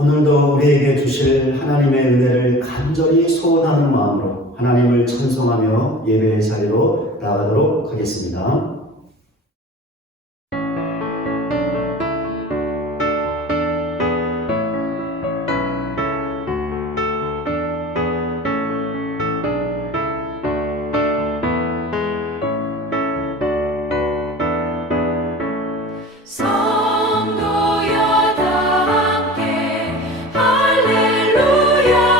오늘도 우리에게 주실 하나님의 은혜를 간절히 소원하는 마음으로 하나님을 찬송하며 예배의 자리로 나가도록 하겠습니다. 할렐루야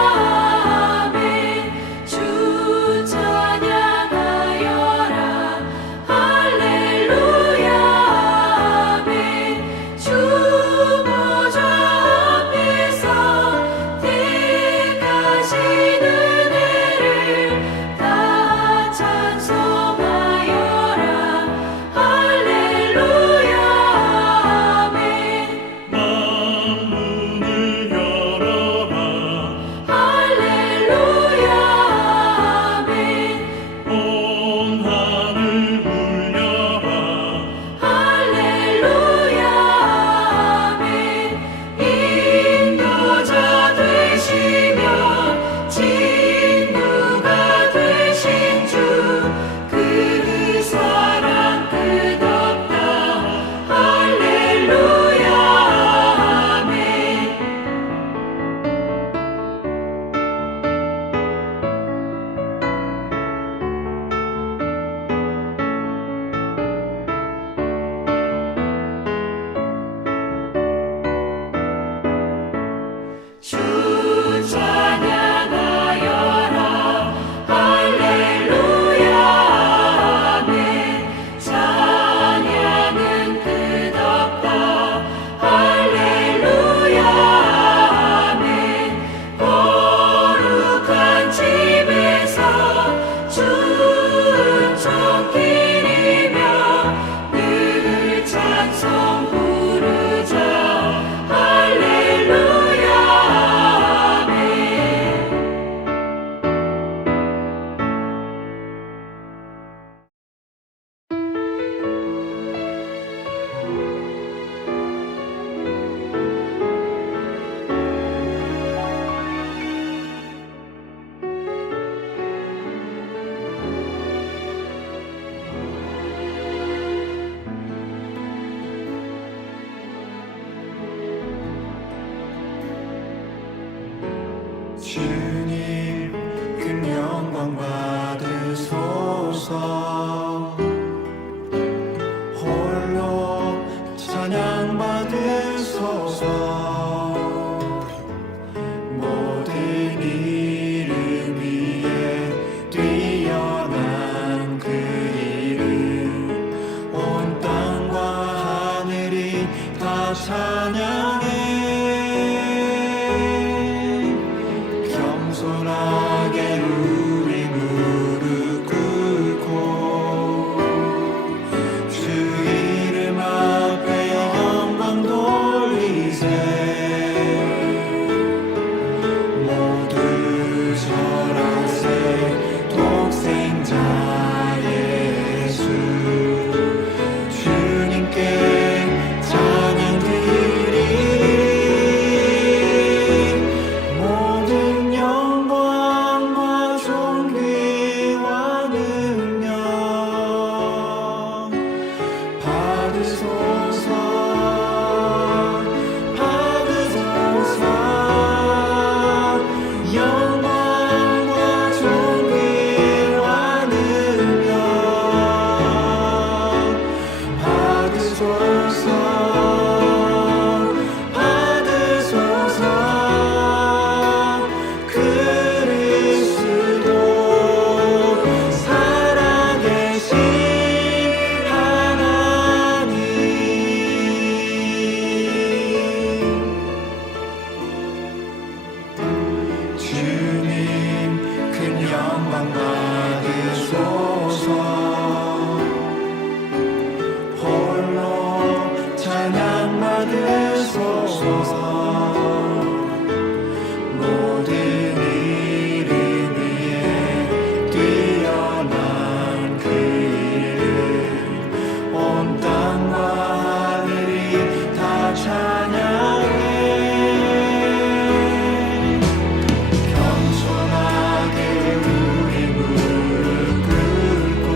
주님 큰 영광 받으소서. 홀로 찬양 받으소서. 모든 이름 위에 뛰어난 그 이름, 온 땅과 하늘이 다 찬양해. 겸손하게 우리 무릎 꿇고 주 이름 앞에 영광 돌리세. 모두 절하세. 독생자 예수 주님께 찬양 드리리. 모든 영광과 존귀와 능력 받으소서. 받으소서. 영광과 존귀와 능력 받으소서. 받으소서. 그리스도 살아계신 하나님, 주님 큰 영광 받으소서. 홀로 찬양 받으소서. 모든 이름 위에 뛰어난 그 이름, 온 땅과 하늘이 다 찬양해. 겸손하게 우리 무릎 꿇고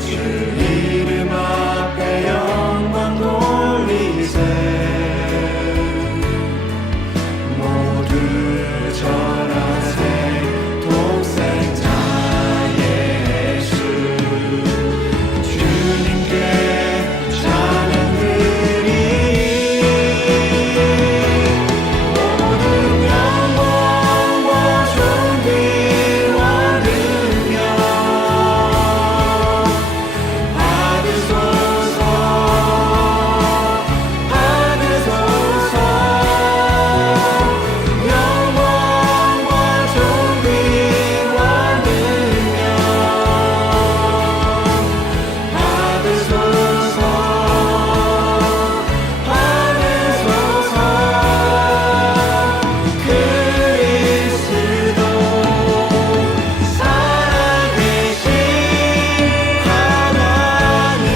주 이름 앞에 영광 돌리세. 모두 절하세. 독생자 예수 주님께 찬양 드리리. 모든 영광과 존귀와 능력 받으소서. 받으소서. 영광과 존귀와 능력 받으소서. 받으소서. 그리스도 살아계신 하나님,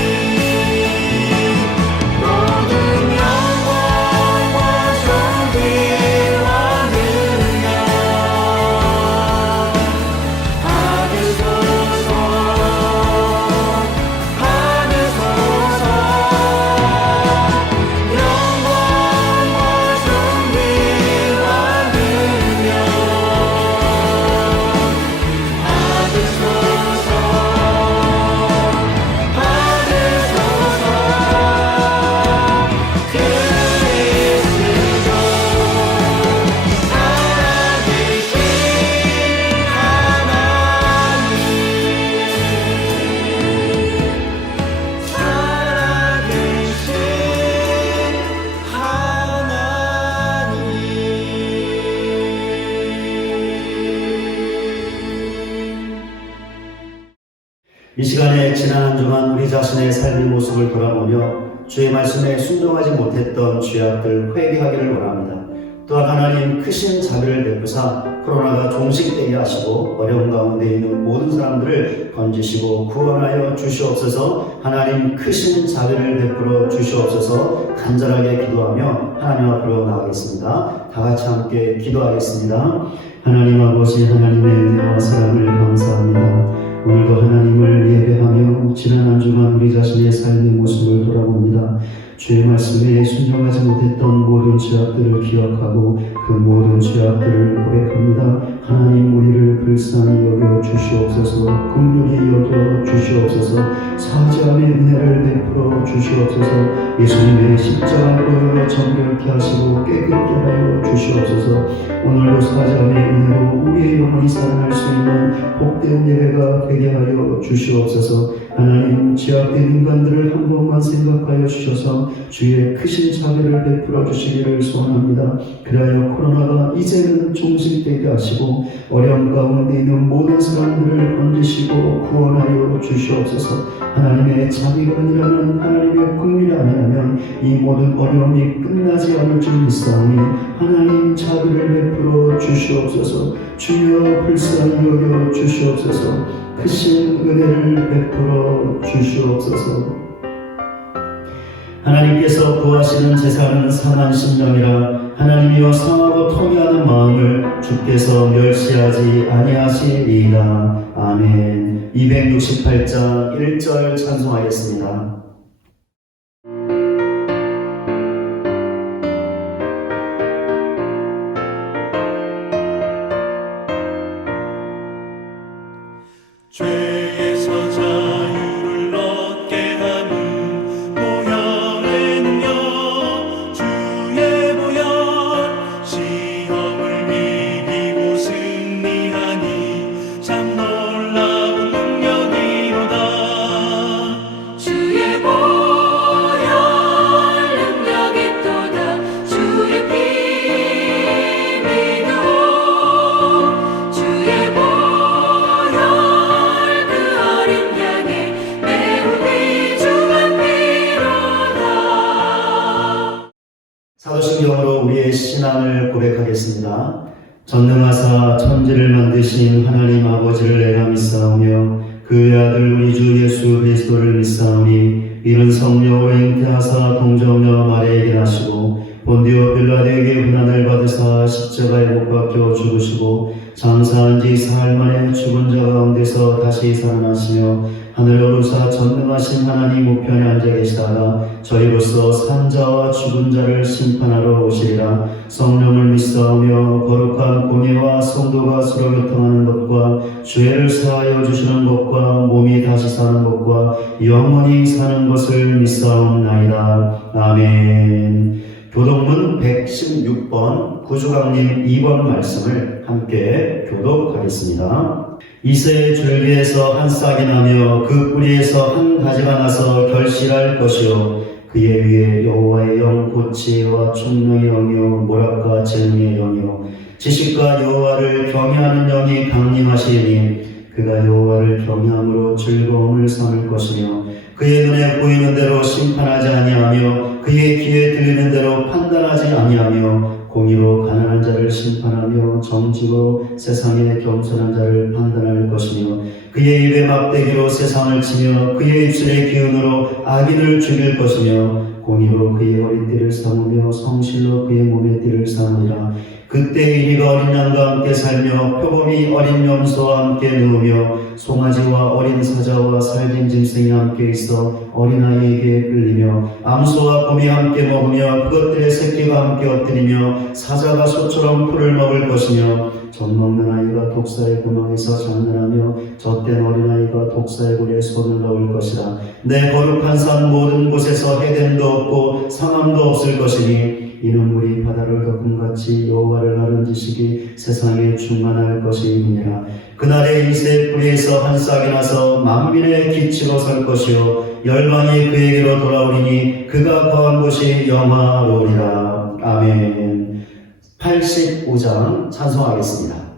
모든 영광과 존귀와 능력 받으소서. 받으소서. 영광과 존귀와 능력 받으소서. 받으소서. 그리스도 살아계신 하나님, 이 시간에 지난 한 주간 우리 자신의 삶의 모습을 돌아보며 주의 말씀에 순종하지 못했던 죄악들 회개하기를 원합니다. 또한 하나님 크신 자비를 베푸사 코로나가 종식되게 하시고 어려운 가운데 있는 모든 사람들을 건지시고 구원하여 주시옵소서. 하나님 크신 자비를 베풀어 주시옵소서. 간절하게 기도하며 하나님 앞으로 나가겠습니다. 다 같이 함께 기도하겠습니다. 하나님 아버지, 하나님의 은혜와 사랑을 감사합니다. 오늘도 하나님을 예배하며 지난 한 주간 우리 자신의 삶의 모습을 돌아봅니다. 주의 말씀에 순종하지 못했던 모든 죄악들을 기억하고 그 모든 죄악들을 고백합니다. 하나님, 우리를 불쌍히 여겨 주시옵소서. 긍휼히 여겨 주시옵소서. 사죄함의 은혜를 베풀어 주시옵소서. 예수님의 십자가 보혈로 정결케 하시고 깨끗게 하여 주시옵소서. 오늘도 사죄함의 은혜로 우리의 영혼이 살아날 수 있는 복된 예배가 되게 하여 주시옵소서. 하나님, 죄악된 인간들을 한 번만 생각하여 주셔서 주의 크신 자비를 베풀어 주시기를 소원합니다. 그리하여 코로나가 이제는 종식되게 하시고 어려움 가운데 있는 모든 사람들을 건지시고 구원하여 주시옵소서. 하나님의 자비가 아니라면, 하나님의 긍휼이 아니라면 이 모든 어려움이 끝나지 않을 줄 믿사오니 하나님, 자비를 베풀어 주시옵소서. 주여, 불쌍히 여겨 주시옵소서. 크신 은혜를 베풀어 주시옵소서. 하나님께서 구하시는 제사는 상한 심령이라 하나님이여 상하고 통회하는 마음을 주께서 멸시하지 아니하시리이다. 아멘. 268장 1절 찬송하겠습니다. 죄에서 자유를 얻게 하는 보혈의 능력, 주의 보혈, 시험을 이기고 승리하니 참 놀라운 능력이로다. 주의 보혈 능력이 또다. 주의 피 믿어. 주의 사도신경으로 우리의 신앙을 고백하겠습니다. 전능하사 천지를 만드신 하나님 아버지를 내가 믿사오며 그의 아들 우리 주 예수 그리스도를 믿사오니 이는 성령으로 잉태하사 동정녀 마리아에게 나시고 본디오 빌라도에게 고난을 받으사 십자가에 못 박혀 죽으시고 장사한 지 사흘 만에 죽은 자 가운데서 다시 살아나시며 하늘에 오르사 전능하신 하나님 우편에 앉아 계시다가 저희로서 산 자와 죽은 자를 심판하러 오시리라. 성령을 믿사오며 거룩한 공예와 성도가 서로 교통하는 것과 죄를 사하여 주시는 것과 몸이 다시 사는 것과 영원히 사는 것을 믿사옵나이다. 아멘. 교독문 116번 구주강림 2번 말씀을 함께 교독하겠습니다. 이새의 줄기에서 한 싹이 나며 그 뿌리에서 한 가지가 나서 결실할 것이요 그의 위에 여호와의 영 곧 지혜와 총명의 영이요 모략과 재능의 영이요 지식과 여호와를 경외하는 영이 강림하시니 그가 여호와를 경외함으로 즐거움을 삼을 것이며 그의 눈에 보이는 대로 심판하지 아니하며 그의 귀에 들리는 대로 판단하지 아니하며 공의로 가난한 자를 심판하며 정직으로 세상의 겸손한 자를 판단할 것이며 그의 입에 막대기로 세상을 치며 그의 입술의 기운으로 악인을 죽일 것이며 공의로 그의 허리띠를 삼으며 성실로 그의 몸의 띠를 삼으리라. 그때 이리가 어린 양과 함께 살며 표범이 어린 염소와 함께 누우며 송아지와 어린 사자와 살진 짐승이 함께 있어 어린아이에게 끌리며 암소와 곰이 함께 먹으며 그것들의 새끼가 함께 엎드리며 사자가 소처럼 풀을 먹을 것이며 젖 먹는 아이가 독사의 구멍에서 장난하며 젖된 어린아이가 독사의 굴에 손을 넣을 것이라. 내 거룩한 산 모든 곳에서 해됨도 없고 상함도 없을 것이니 이는 물이 바다를 덮음같이 여호와를 아는 지식이 세상에 충만할 것이니라. 그날에 이새 뿌리에서 한 싹이 나서 만민의 기치로 설 것이요 열방이 그에게로 돌아오리니 그가 거한 곳이 영화로우리라. 아멘. 85장 찬송하겠습니다.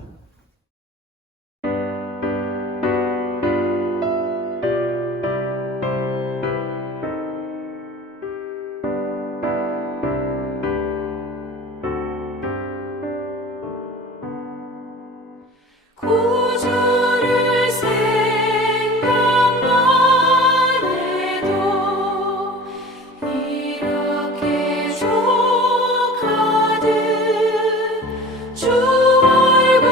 구주를 생각만 해도 이렇게 족하듯 주 얼굴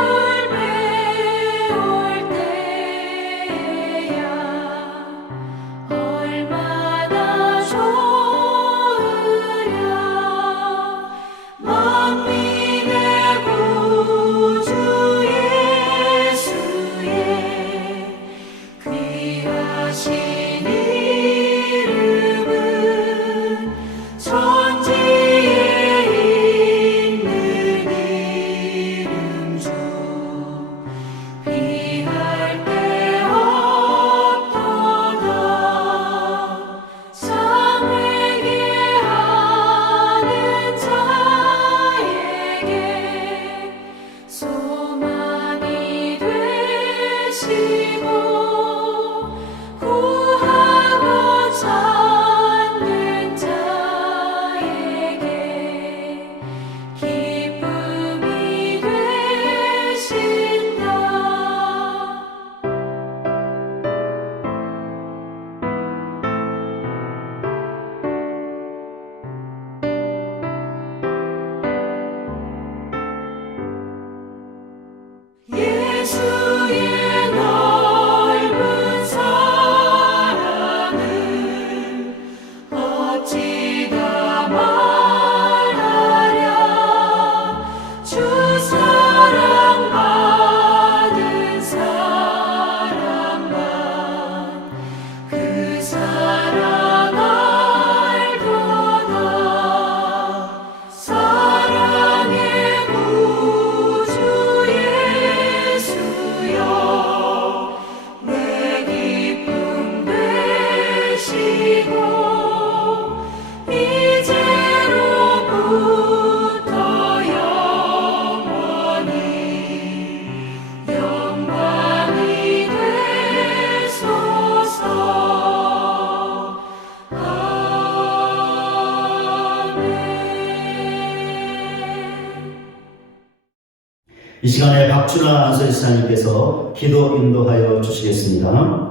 이 시간에 박준하 안선지사님께서 기도 인도하여 주시겠습니다.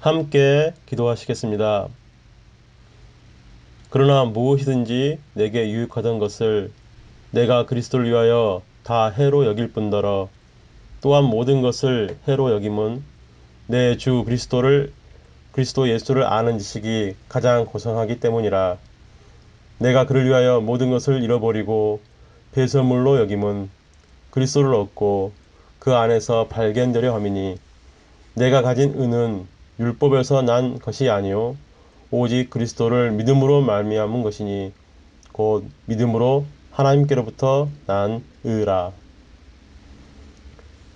함께 기도하시겠습니다. 그러나 무엇이든지 내게 유익하던 것을 내가 그리스도를 위하여 다 해로 여길 뿐더러 또한 모든 것을 해로 여김은 내 주 그리스도 예수를 아는 지식이 가장 고상하기 때문이라. 내가 그를 위하여 모든 것을 잃어버리고 배설물로 여김은 그리스도를 얻고 그 안에서 발견되려 함이니 내가 가진 은은 율법에서 난 것이 아니요 오직 그리스도를 믿음으로 말미암은 것이니 곧 믿음으로 하나님께로부터 난 의라.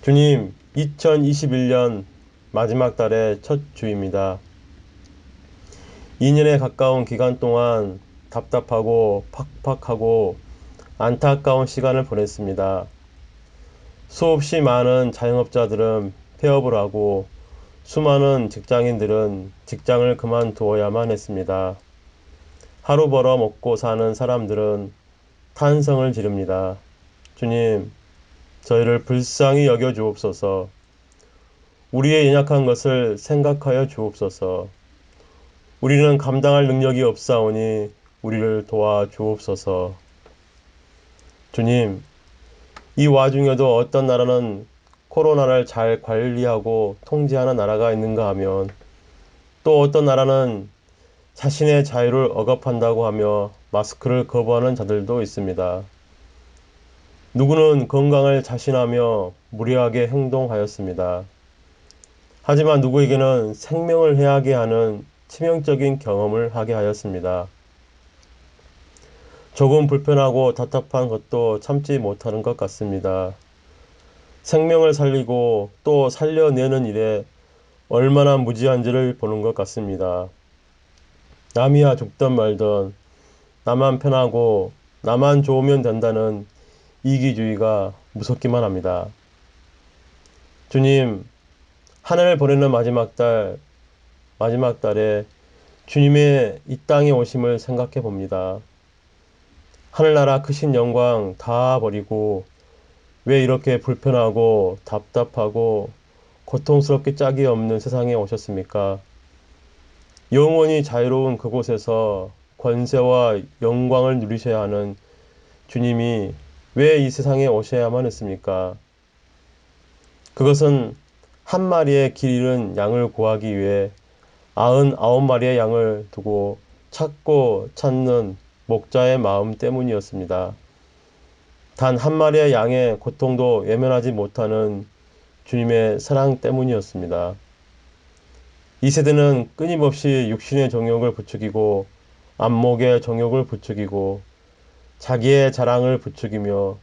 주님, 2021년 마지막 달의 첫 주입니다. 2년에 가까운 기간 동안 답답하고 팍팍하고 안타까운 시간을 보냈습니다. 수없이 많은 자영업자들은 폐업을 하고 수많은 직장인들은 직장을 그만두어야만 했습니다. 하루 벌어 먹고 사는 사람들은 탄성을 지릅니다. 주님, 저희를 불쌍히 여겨 주옵소서. 우리의 연약한 것을 생각하여 주옵소서. 우리는 감당할 능력이 없사오니 우리를 도와 주옵소서. 주님, 이 와중에도 어떤 나라는 코로나를 잘 관리하고 통제하는 나라가 있는가 하면 또 어떤 나라는 자신의 자유를 억압한다고 하며 마스크를 거부하는 자들도 있습니다. 누구는 건강을 자신하며 무리하게 행동하였습니다. 하지만 누구에게는 생명을 해하게 하는 치명적인 경험을 하게 하였습니다. 조금 불편하고 답답한 것도 참지 못하는 것 같습니다. 생명을 살리고 또 살려내는 일에 얼마나 무지한지를 보는 것 같습니다. 남이야 죽든 말든 나만 편하고 나만 좋으면 된다는 이기주의가 무섭기만 합니다. 주님, 한 해를 보내는 마지막 달에 주님의 이 땅에 오심을 생각해 봅니다. 하늘나라 크신 영광 다 버리고 왜 이렇게 불편하고 답답하고 고통스럽게 짝이 없는 세상에 오셨습니까? 영원히 자유로운 그곳에서 권세와 영광을 누리셔야 하는 주님이 왜 이 세상에 오셔야만 했습니까? 그것은 한 마리의 길 잃은 양을 구하기 위해 99마리의 양을 두고 찾고 찾는 목자의 마음 때문이었습니다. 단 한 마리의 양의 고통도 외면하지 못하는 주님의 사랑 때문이었습니다. 이 세대는 끊임없이 육신의 정욕을 부추기고 안목의 정욕을 부추기고 자기의 자랑을 부추기며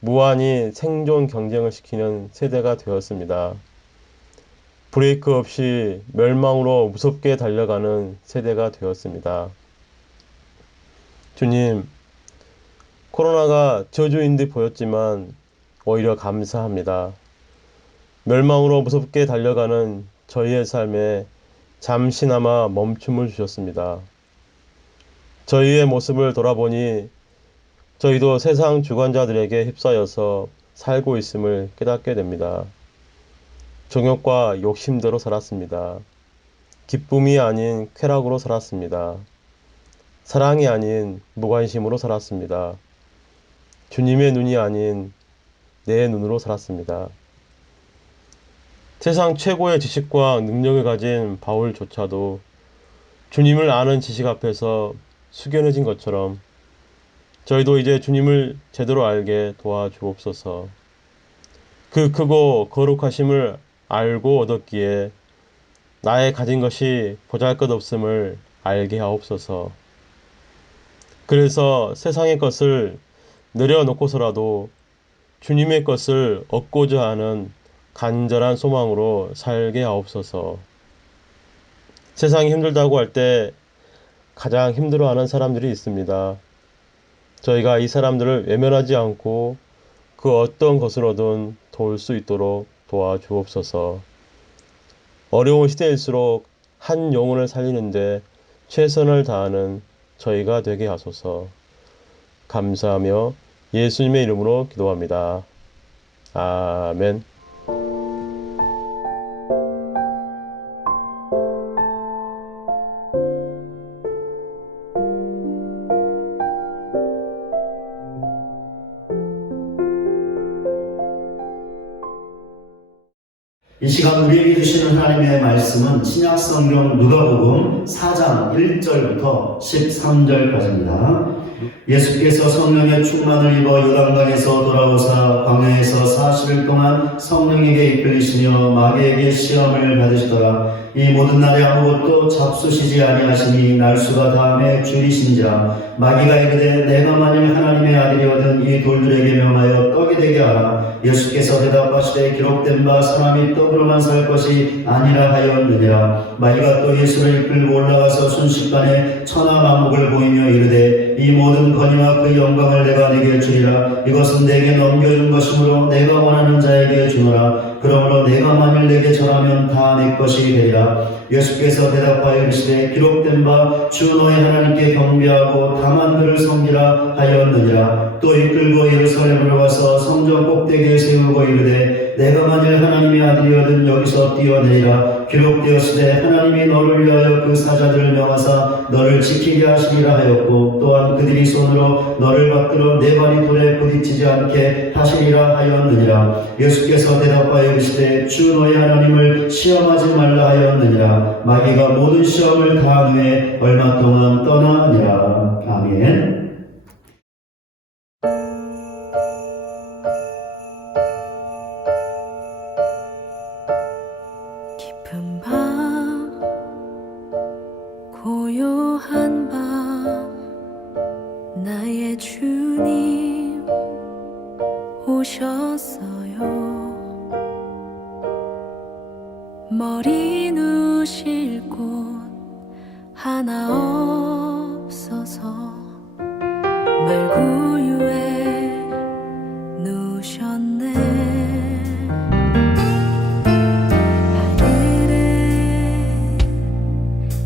무한히 생존 경쟁을 시키는 세대가 되었습니다. 브레이크 없이 멸망으로 무섭게 달려가는 세대가 되었습니다. 주님, 코로나가 저주인 듯 보였지만 오히려 감사합니다. 멸망으로 무섭게 달려가는 저희의 삶에 잠시나마 멈춤을 주셨습니다. 저희의 모습을 돌아보니 저희도 세상 주관자들에게 휩싸여서 살고 있음을 깨닫게 됩니다. 정욕과 욕심대로 살았습니다. 기쁨이 아닌 쾌락으로 살았습니다. 사랑이 아닌 무관심으로 살았습니다. 주님의 눈이 아닌 내 눈으로 살았습니다. 세상 최고의 지식과 능력을 가진 바울조차도 주님을 아는 지식 앞에서 숙연해진 것처럼 저희도 이제 주님을 제대로 알게 도와주옵소서. 그 크고 거룩하심을 알고 얻었기에 나의 가진 것이 보잘것없음을 알게 하옵소서. 그래서 세상의 것을 내려놓고서라도 주님의 것을 얻고자 하는 간절한 소망으로 살게 하옵소서. 세상이 힘들다고 할 때 가장 힘들어하는 사람들이 있습니다. 저희가 이 사람들을 외면하지 않고 그 어떤 것으로든 도울 수 있도록 도와주옵소서. 어려운 시대일수록 한 영혼을 살리는데 최선을 다하는 저희가 되게 하소서. 감사하며 예수님의 이름으로 기도합니다. 아멘. 이 시간 우리에게 주시는 하나님의 말씀은 신약성경 누가복음 4장 1절부터 13절까지입니다. 예수께서 성령의 충만을 입어 요단강에서 돌아오사 광야에서 40일 동안 성령에게 이끌리시며 마귀에게 시험을 받으시더라. 이 모든 날에 아무것도 잡수시지 아니하시니 날수가 다음에 줄이신지라. 마귀가 이르되 내가 만일 하나님의 아들이거든 이 돌들에게 명하여 떡이 되게 하라. 예수께서 대답하시되 기록된 바 사람이 떡으로만 살 것이 아니라 하였느니라. 마귀가 또 예수를 이끌고 올라가서 순식간에 천하 만국을 보이며 이르되 이 모든 권위와 그 영광을 내가 네게 주리라. 이것은 내게 넘겨준 것이므로 내가 원하는 자에게 주노라. 그러므로 내가 만일 내게 절하면 다 내 것이 되리라. 예수께서 대답하여 이르시되 기록된 바 주 너의 하나님께 경배하고 다만 그를 섬기라 하였느니라. 또 이끌고 예루살렘으로 와서 성전 꼭대기에 세우고 이르되 내가 만일 하나님의 아들이거든 여기서 뛰어내리라. 기록되었으되 하나님이 너를 위하여 그 사자들을 명하사 너를 지키게 하시리라 하였고 또한 그들이 손으로 너를 받들어 내 발이 돌에 부딪히지 않게 하시리라 하였느니라. 예수께서 대답하여 이르시되 주 너의 하나님을 시험하지 말라 하였느니라. 마귀가 모든 시험을 다한 후에 얼마 동안 떠나니라. 아멘. 깊은 밤 고요한 밤 나의 주님 오셨어요. 머리 누실 곳 하나 없어서 말구유에 누셨네. 하늘의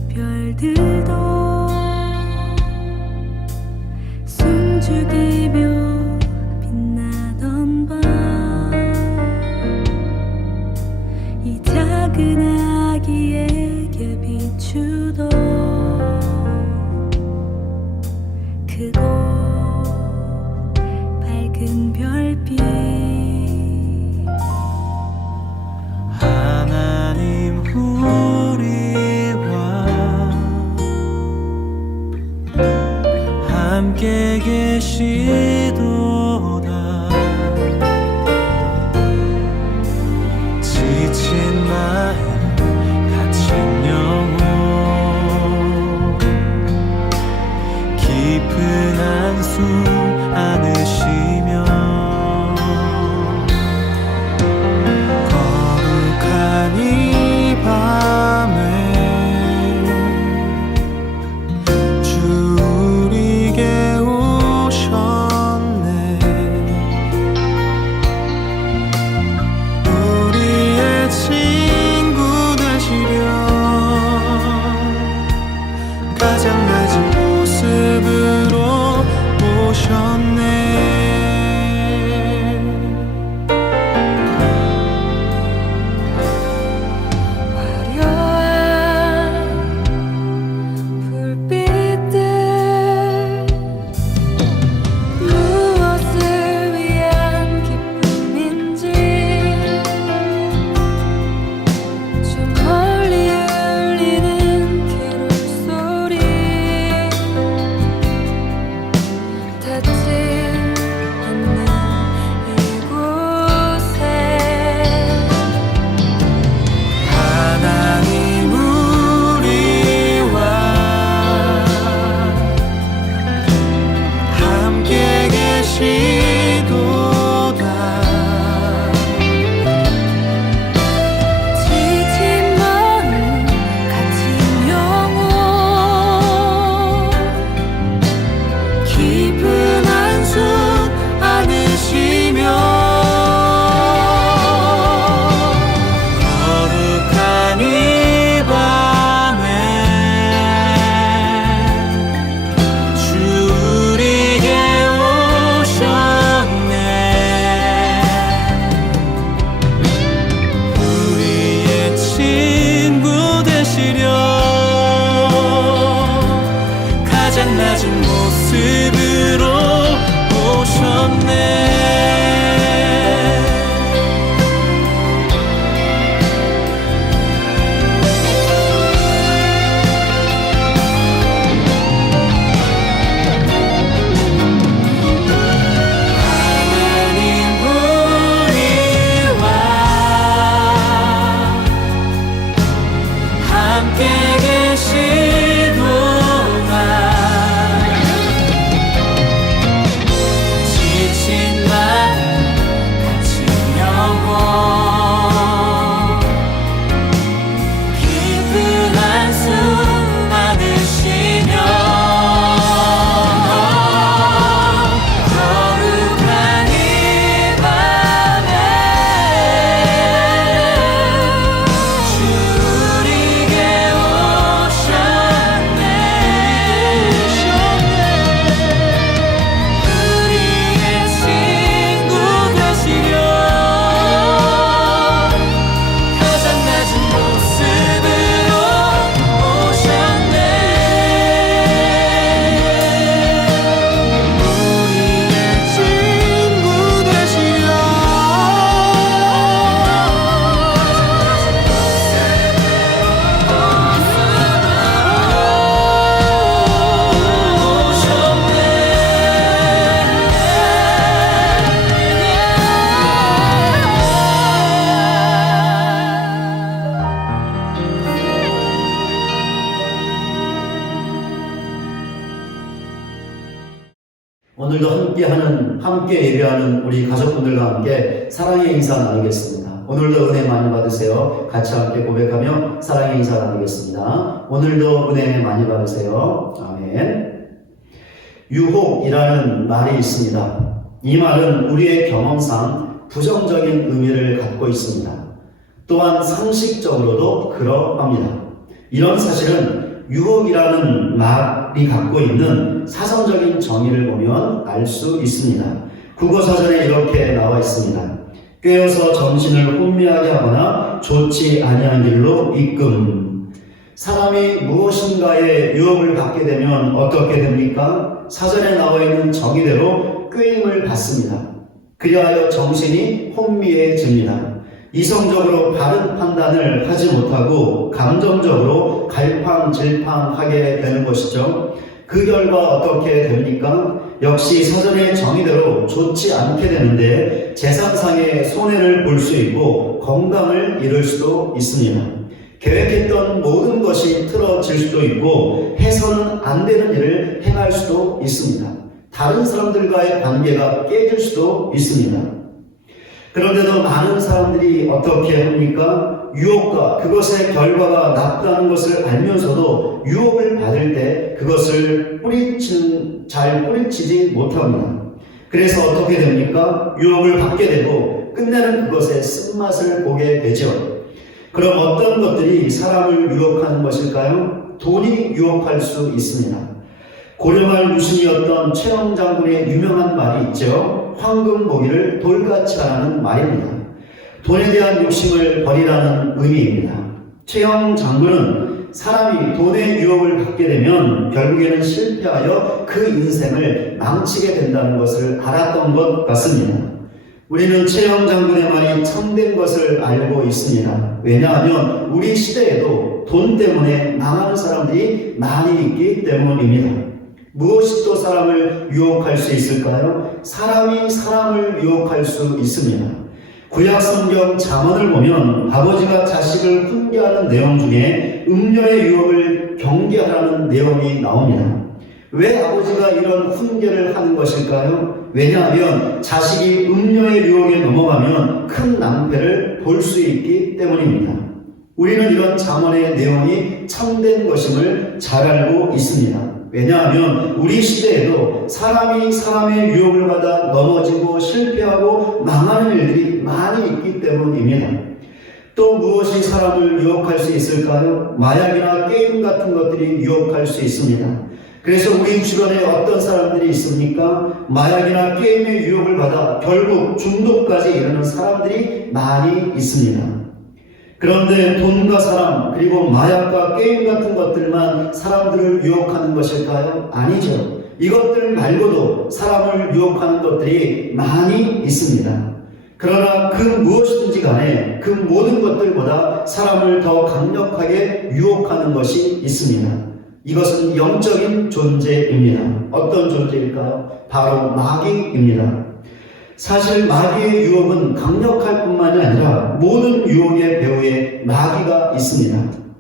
별들도 숨죽이며 빛나던 밤 이 작은 함께 예배하는 우리 가족분들과 함께 사랑의 인사 나누겠습니다. 오늘도 은혜 많이 받으세요. 같이 함께 고백하며 사랑의 인사 나누겠습니다. 오늘도 은혜 많이 받으세요. 아멘. 유혹이라는 말이 있습니다. 이 말은 우리의 경험상 부정적인 의미를 갖고 있습니다. 또한 상식적으로도 그러합니다. 이런 사실은 유혹이라는 말이 갖고 있는 사전적인 정의를 보면 알 수 있습니다. 국어사전에 이렇게 나와 있습니다. 꿰어서 정신을 혼미하게 하거나 좋지 아니한 길로 이끔. 사람이 무엇인가에 유혹을 받게 되면 어떻게 됩니까? 사전에 나와 있는 정의대로 꾀임을 받습니다. 그리하여 정신이 혼미해집니다. 이성적으로 바른 판단을 하지 못하고 감정적으로 갈팡질팡하게 되는 것이죠. 그 결과 어떻게 됩니까? 역시 사전의 정의대로 좋지 않게 되는데 재산상의 손해를 볼 수 있고 건강을 잃을 수도 있습니다. 계획했던 모든 것이 틀어질 수도 있고 해서는 안 되는 일을 행할 수도 있습니다. 다른 사람들과의 관계가 깨질 수도 있습니다. 그런데도 많은 사람들이 어떻게 합니까? 유혹과 그것의 결과가 나쁘다는 것을 알면서도 유혹을 받을 때 그것을 잘 뿌리치지 못합니다. 그래서 어떻게 됩니까? 유혹을 받게 되고 끝내는 그것의 쓴맛을 보게 되죠. 그럼 어떤 것들이 사람을 유혹하는 것일까요? 돈이 유혹할 수 있습니다. 고려말 유신이었던 최영 장군의 유명한 말이 있죠. 황금 보기를 돌같이 하라는 말입니다. 돈에 대한 욕심을 버리라는 의미입니다. 최영 장군은 사람이 돈의 유혹을 받게 되면 결국에는 실패하여 그 인생을 망치게 된다는 것을 알았던 것 같습니다. 우리는 최영 장군의 말이 참된 것을 알고 있습니다. 왜냐하면 우리 시대에도 돈 때문에 망하는 사람들이 많이 있기 때문입니다. 무엇이 또 사람을 유혹할 수 있을까요? 사람이 사람을 유혹할 수 있습니다. 구약 성경 잠언을 보면 아버지가 자식을 훈계하는 내용 중에 음료의 유혹을 경계하라는 내용이 나옵니다. 왜 아버지가 이런 훈계를 하는 것일까요? 왜냐하면 자식이 음료의 유혹에 넘어가면 큰 낭패를 볼 수 있기 때문입니다. 우리는 이런 잠언의 내용이 참된 것임을 잘 알고 있습니다. 왜냐하면 우리 시대에도 사람이 사람의 유혹을 받아 넘어지고 실패하고 망하는 일들이 많이 있기 때문입니다. 또 무엇이 사람을 유혹할 수 있을까요? 마약이나 게임 같은 것들이 유혹할 수 있습니다. 그래서 우리 주변에 어떤 사람들이 있습니까? 마약이나 게임의 유혹을 받아 결국 중독까지 이르는 사람들이 많이 있습니다. 그런데 돈과 사람 그리고 마약과 게임 같은 것들만 사람들을 유혹하는 것일까요? 아니죠. 이것들 말고도 사람을 유혹하는 것들이 많이 있습니다. 그러나 그 무엇이든지 간에 그 모든 것들보다 사람을 더 강력하게 유혹하는 것이 있습니다. 이것은 영적인 존재입니다. 어떤 존재일까요? 바로 마귀입니다. 사실 마귀의 유혹은 강력할 뿐만이 아니라 모든 유혹의 배후에 마귀가 있습니다.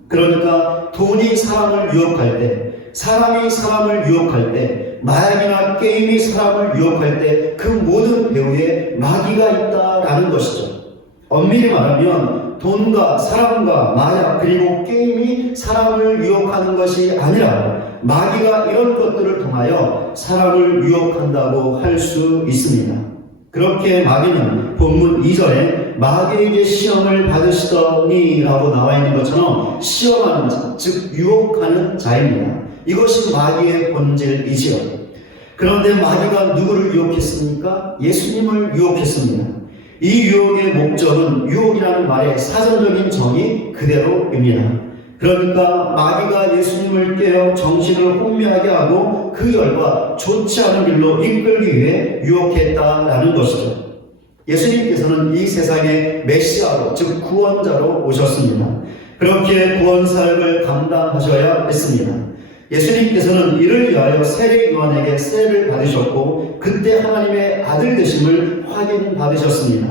그러니까 돈이 사람을 유혹할 때, 사람이 사람을 유혹할 때, 마약이나 게임이 사람을 유혹할 때 그 모든 배후에 마귀가 있다라는 것이죠. 엄밀히 말하면 돈과 사람과 마약 그리고 게임이 사람을 유혹하는 것이 아니라 마귀가 이런 것들을 통하여 사람을 유혹한다고 할 수 있습니다. 그렇게 마귀는 본문 2절에 마귀에게 시험을 받으시더니 라고 나와 있는 것처럼 시험하는 자, 즉 유혹하는 자입니다. 이것이 마귀의 본질이지요. 그런데 마귀가 누구를 유혹했습니까? 예수님을 유혹했습니다. 이 유혹의 목적은 유혹이라는 말의 사전적인 정의 그대로입니다. 그러니까 마귀가 예수님을 깨어 정신을 혼미하게 하고 그 결과 좋지 않은 길로 이끌기 위해 유혹했다라는 것이죠. 예수님께서는 이 세상의 메시아로 즉 구원자로 오셨습니다. 그렇게 구원 사역을 감당하셔야 했습니다. 예수님께서는 이를 위하여 세례요한에게 세례를 받으셨고 그때 하나님의 아들 되심을 확인받으셨습니다.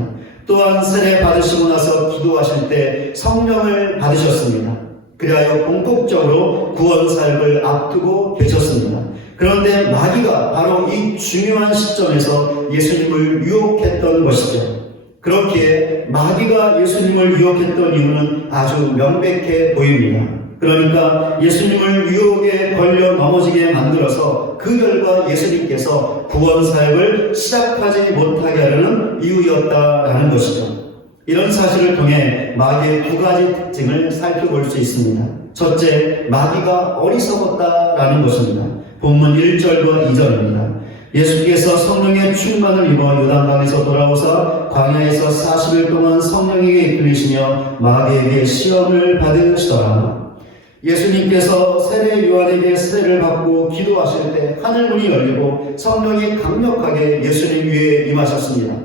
또한 세례 받으시고 나서 기도하실 때 성령을 받으셨습니다. 그리하여 본격적으로 구원 사역을 앞두고 계셨습니다. 그런데 마귀가 바로 이 중요한 시점에서 예수님을 유혹했던 것이죠. 그렇게 마귀가 예수님을 유혹했던 이유는 아주 명백해 보입니다. 그러니까 예수님을 유혹에 걸려 넘어지게 만들어서 그 결과 예수님께서 구원 사역을 시작하지 못하게 하려는 이유였다라는 것이죠. 이런 사실을 통해 마귀의 두 가지 특징을 살펴볼 수 있습니다. 첫째, 마귀가 어리석었다라는 것입니다. 본문 1절과 2절입니다. 예수께서 성령의 충만을 입어 요단강에서 돌아오사 광야에서 40일 동안 성령에게 이끌리시며 마귀에게 시험을 받으시더라. 예수님께서 세례 요한에게 세례를 받고 기도하실 때 하늘문이 열리고 성령이 강력하게 예수님 위에 임하셨습니다.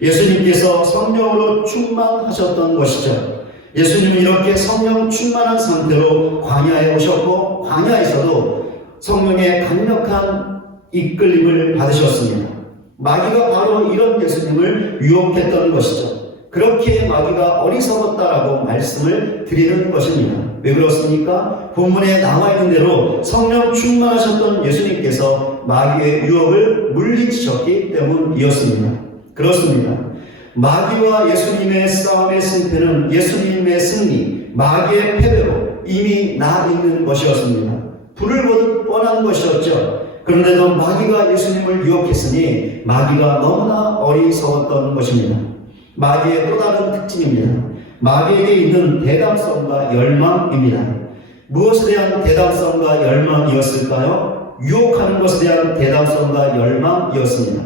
예수님께서 성령으로 충만하셨던 것이죠. 예수님은 이렇게 성령 충만한 상태로 광야에 오셨고 광야에서도 성령의 강력한 이끌림을 받으셨습니다. 마귀가 바로 이런 예수님을 유혹했던 것이죠. 그렇게 마귀가 어리석었다라고 말씀을 드리는 것입니다. 왜 그렇습니까? 본문에 나와 있는 대로 성령 충만하셨던 예수님께서 마귀의 유혹을 물리치셨기 때문이었습니다. 그렇습니다. 마귀와 예수님의 싸움의 승패는 예수님의 승리, 마귀의 패배로 이미 나 있는 것이었습니다. 불을 보듯 뻔한 것이었죠. 그런데도 마귀가 예수님을 유혹했으니 마귀가 너무나 어리석었던 것입니다. 마귀의 또 다른 특징입니다. 마귀에게 있는 대담성과 열망입니다. 무엇에 대한 대담성과 열망이었을까요? 유혹하는 것에 대한 대담성과 열망이었습니다.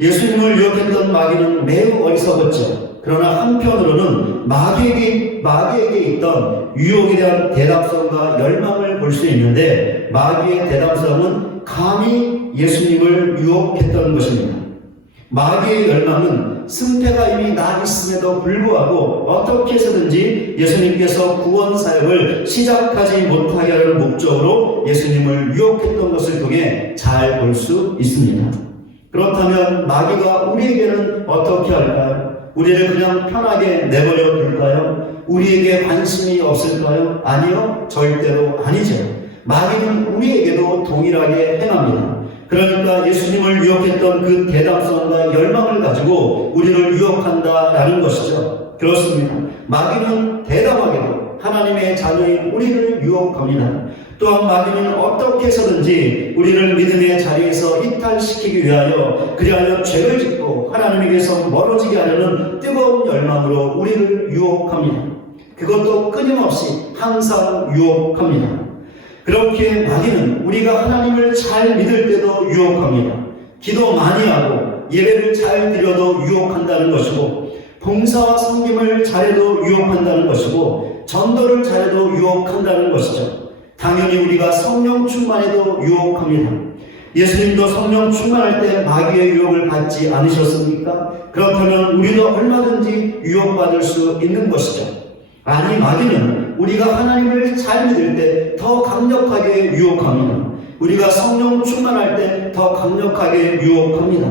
예수님을 유혹했던 마귀는 매우 어리석었죠. 그러나 한편으로는 마귀에게 있던 유혹에 대한 대담성과 열망을 볼 수 있는데 마귀의 대담성은 감히 예수님을 유혹했던 것입니다. 마귀의 열망은 승패가 이미 나 있음에도 불구하고 어떻게 해서든지 예수님께서 구원 사역을 시작하지 못하게 하는 목적으로 예수님을 유혹했던 것을 통해 잘 볼 수 있습니다. 그렇다면 마귀가 우리에게는 어떻게 할까요? 우리를 그냥 편하게 내버려 둘까요? 우리에게 관심이 없을까요? 아니요, 절대로 아니죠. 마귀는 우리에게도 동일하게 행합니다. 그러니까 예수님을 유혹했던 그 대담성과 열망을 가지고 우리를 유혹한다라는 것이죠. 그렇습니다. 마귀는 대담하게도 하나님의 자녀인 우리를 유혹합니다. 또한 마귀는 어떻게 해서든지 우리를 믿음의 자리에서 이탈시키기 위하여 그리하여 죄를 짓고 하나님에게서 멀어지게 하려는 뜨거운 열망으로 우리를 유혹합니다. 그것도 끊임없이 항상 유혹합니다. 그렇게 마귀는 우리가 하나님을 잘 믿을 때도 유혹합니다. 기도 많이 하고 예배를 잘 드려도 유혹한다는 것이고 봉사와 섬김을 잘해도 유혹한다는 것이고 전도를 잘해도 유혹한다는 것이죠. 당연히 우리가 성령 충만해도 유혹합니다. 예수님도 성령 충만할 때 마귀의 유혹을 받지 않으셨습니까? 그렇다면 우리도 얼마든지 유혹받을 수 있는 것이죠. 아니, 마귀는 우리가 하나님을 잘 믿을 때 더 강력하게 유혹합니다. 우리가 성령 충만할 때 더 강력하게 유혹합니다.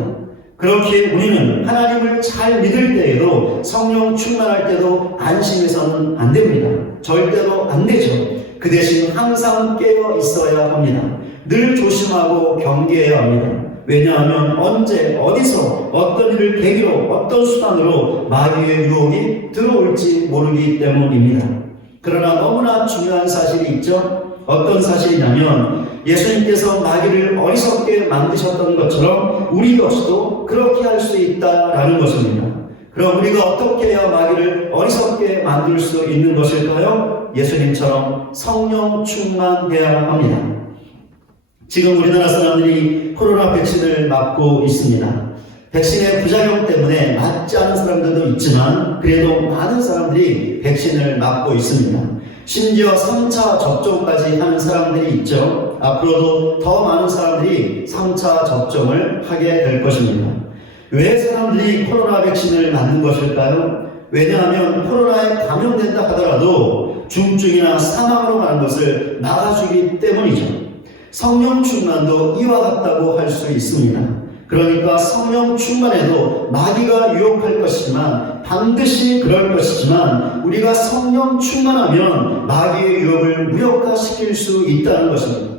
그렇게 우리는 하나님을 잘 믿을 때에도 성령 충만할 때도 안심해서는 안 됩니다. 절대로 안 되죠. 그 대신 항상 깨어 있어야 합니다. 늘 조심하고 경계해야 합니다. 왜냐하면 언제 어디서 어떤 일을 계기로 어떤 수단으로 마귀의 유혹이 들어올지 모르기 때문입니다. 그러나 너무나 중요한 사실이 있죠. 어떤 사실이냐면 예수님께서 마귀를 어리석게 만드셨던 것처럼 우리 역시도 그렇게 할 수 있다라는 것입니다. 그럼 우리가 어떻게 해야 마귀를 어리석게 만들 수 있는 것일까요? 예수님처럼 성령 충만해야 합니다. 지금 우리나라 사람들이 코로나 백신을 맞고 있습니다. 백신의 부작용 때문에 맞지 않은 사람들도 있지만 그래도 많은 사람들이 백신을 맞고 있습니다. 심지어 3차 접종까지 하는 사람들이 있죠. 앞으로도 더 많은 사람들이 3차 접종을 하게 될 것입니다. 왜 사람들이 코로나 백신을 맞는 것일까요? 왜냐하면 코로나에 감염된다 하더라도 중증이나 사망으로 가는 것을 막아주기 때문이죠. 성령 충만도 이와 같다고 할 수 있습니다. 그러니까 성령 충만해도 마귀가 유혹할 것이지만 반드시 그럴 것이지만 우리가 성령 충만하면 마귀의 유혹을 무력화시킬 수 있다는 것입니다.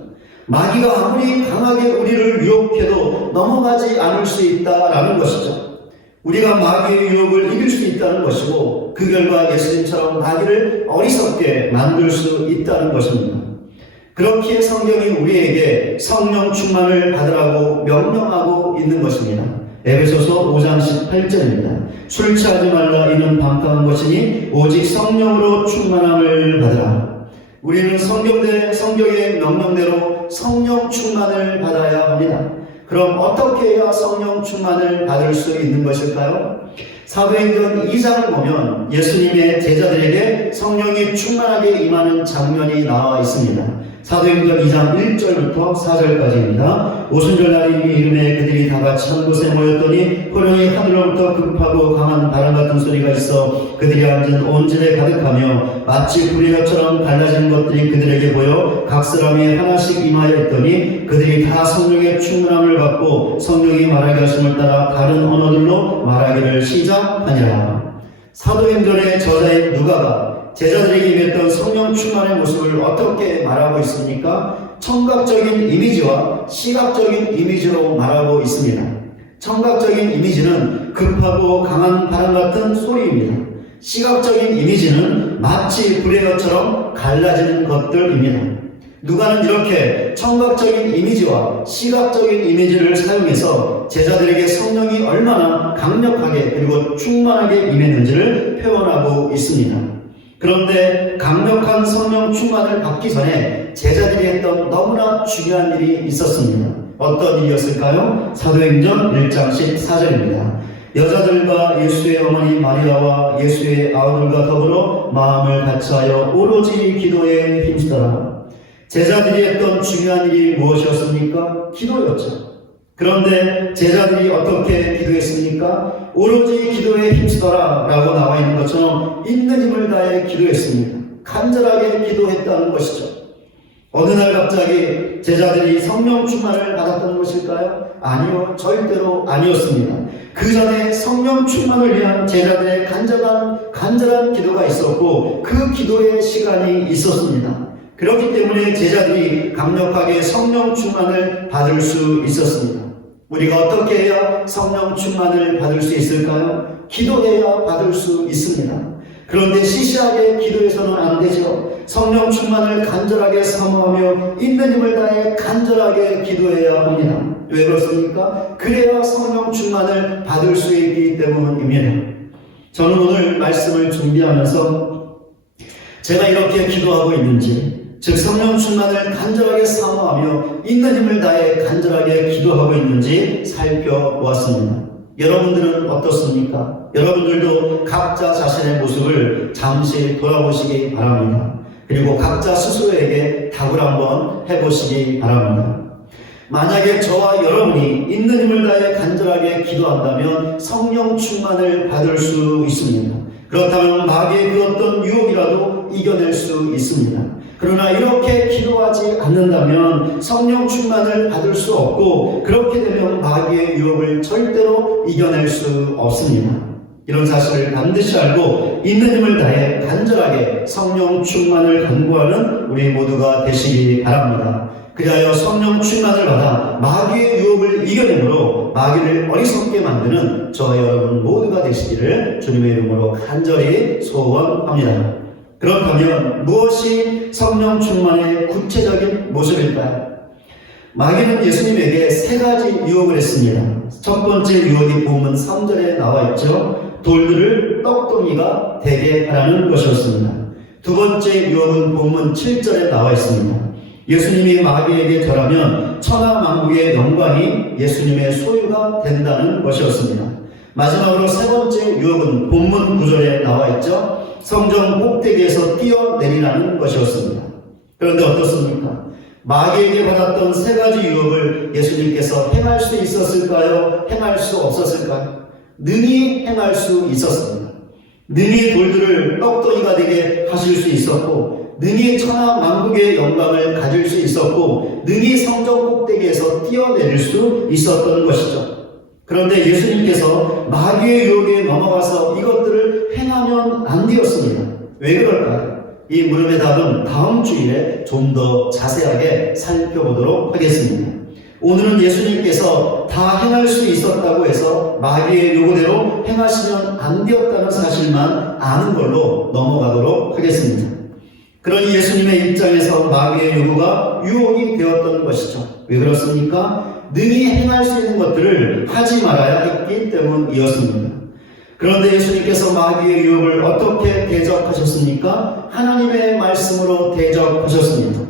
마귀가 아무리 강하게 우리를 유혹해도 넘어가지 않을 수 있다라는 것이죠. 우리가 마귀의 유혹을 이길 수 있다는 것이고 그 결과 예수님처럼 마귀를 어리석게 만들 수 있다는 것입니다. 그렇기에 성경이 우리에게 성령 충만을 받으라고 명령하고 있는 것입니다. 에베소서 5장 18절입니다. 술 취하지 말라 이는 방탕한 것이니 오직 성령으로 충만함을 받으라. 우리는 성경의 명령대로 성령 충만을 받아야 합니다. 그럼 어떻게 해야 성령 충만을 받을 수 있는 것일까요? 사도행전 2장을 보면 예수님의 제자들에게 성령이 충만하게 임하는 장면이 나와 있습니다. 사도행전 2장 1절부터 4절까지입니다. 오순절날이 이름에 그들이 다 같이 한 곳에 모였더니 호련히 하늘로부터 급하고 강한 바람 같은 소리가 있어 그들이 앉은 온 집에 가득하며 마치 불의 혀처럼 갈라지는 것들이 그들에게 보여 각 사람이 하나씩 임하여 있더니 그들이 다 성령의 충만함을 받고 성령이 말하게 하심을 따라 다른 언어들로 말하기를 시작하니라. 사도행전의 저자인 누가가 제자들에게 임했던 성령 충만의 모습을 어떻게 말하고 있습니까? 청각적인 이미지와 시각적인 이미지로 말하고 있습니다. 청각적인 이미지는 급하고 강한 바람 같은 소리입니다. 시각적인 이미지는 마치 불의 혀처럼 갈라지는 것들입니다. 누가는 이렇게 청각적인 이미지와 시각적인 이미지를 사용해서 제자들에게 성령이 얼마나 강력하게 그리고 충만하게 임했는지를 표현하고 있습니다. 그런데 강력한 성령 충만을 받기 전에 제자들이 했던 너무나 중요한 일이 있었습니다. 어떤 일이었을까요? 사도행전 1장 14절입니다. 여자들과 예수의 어머니 마리아와 예수의 아우들과 더불어 마음을 같이하여 오로지 기도에 힘쓰더라. 제자들이 했던 중요한 일이 무엇이었습니까? 기도였죠. 그런데 제자들이 어떻게 기도했습니까? 오로지 기도에 힘쓰더라 라고 나와 있는 것처럼 있는 힘을 다해 기도했습니다. 간절하게 기도했다는 것이죠. 어느 날 갑자기 제자들이 성령 충만을 받았던 것일까요? 아니요, 절대로 아니었습니다. 그 전에 성령 충만을 위한 제자들의 간절한 기도가 있었고 그 기도의 시간이 있었습니다. 그렇기 때문에 제자들이 강력하게 성령 충만을 받을 수 있었습니다. 우리가 어떻게 해야 성령 충만을 받을 수 있을까요? 기도해야 받을 수 있습니다. 그런데 시시하게 기도해서는 안 되죠. 성령 충만을 간절하게 사모하며 있는 힘을 다해 간절하게 기도해야 합니다. 왜 그렇습니까? 그래야 성령 충만을 받을 수 있기 때문입니다. 저는 오늘 말씀을 준비하면서 제가 이렇게 기도하고 있는지, 즉 성령 충만을 간절하게 사모하며 있는 힘을 다해 간절하게 기도하고 있는지 살펴보았습니다. 여러분들은 어떻습니까? 여러분들도 각자 자신의 모습을 잠시 돌아보시기 바랍니다. 그리고 각자 스스로에게 답을 한번 해보시기 바랍니다. 만약에 저와 여러분이 있는 힘을 다해 간절하게 기도한다면 성령 충만을 받을 수 있습니다. 그렇다면 마귀의 그 어떤 유혹이라도 이겨낼 수 있습니다. 그러나 이렇게 기도하지 않는다면 성령 충만을 받을 수 없고 그렇게 되면 마귀의 유혹을 절대로 이겨낼 수 없습니다. 이런 사실을 반드시 알고 있는 힘을 다해 간절하게 성령 충만을 간구하는 우리 모두가 되시기 바랍니다. 그리하여 성령 충만을 받아 마귀의 유혹을 이겨내므로 마귀를 어리석게 만드는 저와 여러분 모두가 되시기를 주님의 이름으로 간절히 소원합니다. 그렇다면 무엇이 성령 충만의 구체적인 모습일까요? 마귀는 예수님에게 세 가지 유혹을 했습니다. 첫 번째 유혹이 본문 3절에 나와 있죠. 돌들을 떡덩이가 되게 하라는 것이었습니다. 두 번째 유혹은 본문 7절에 나와 있습니다. 예수님이 마귀에게 절하면 천하만국의 영광이 예수님의 소유가 된다는 것이었습니다. 마지막으로 세 번째 유혹은 본문 9절에 나와 있죠. 성전 꼭대기에서 뛰어내리라는 것이었습니다. 그런데 어떻습니까? 마귀에게 받았던 세 가지 유혹을 예수님께서 행할 수 있었을까요? 행할 수 없었을까요? 능히 행할 수 있었습니다. 능히 돌들을 떡덩이가 되게 하실 수 있었고, 능히 천하 만국의 영광을 가질 수 있었고, 능히 성전 꼭대기에서 뛰어내릴 수 있었던 것이죠. 그런데 예수님께서 마귀의 유혹에 넘어가서 이것들을 행하면 안 되었습니다. 왜 그럴까요? 이 물음의 답은 다음 주일에 좀 더 자세하게 살펴보도록 하겠습니다. 오늘은 예수님께서 다 행할 수 있었다고 해서 마귀의 요구대로 행하시면 안 되었다는 사실만 아는 걸로 넘어가도록 하겠습니다. 그러니 예수님의 입장에서 마귀의 요구가 유혹이 되었던 것이죠. 왜 그렇습니까? 능히 행할 수 있는 것들을 하지 말아야 했기 때문이었습니다. 그런데 예수님께서 마귀의 유혹을 어떻게 대적하셨습니까? 하나님의 말씀으로 대적하셨습니다.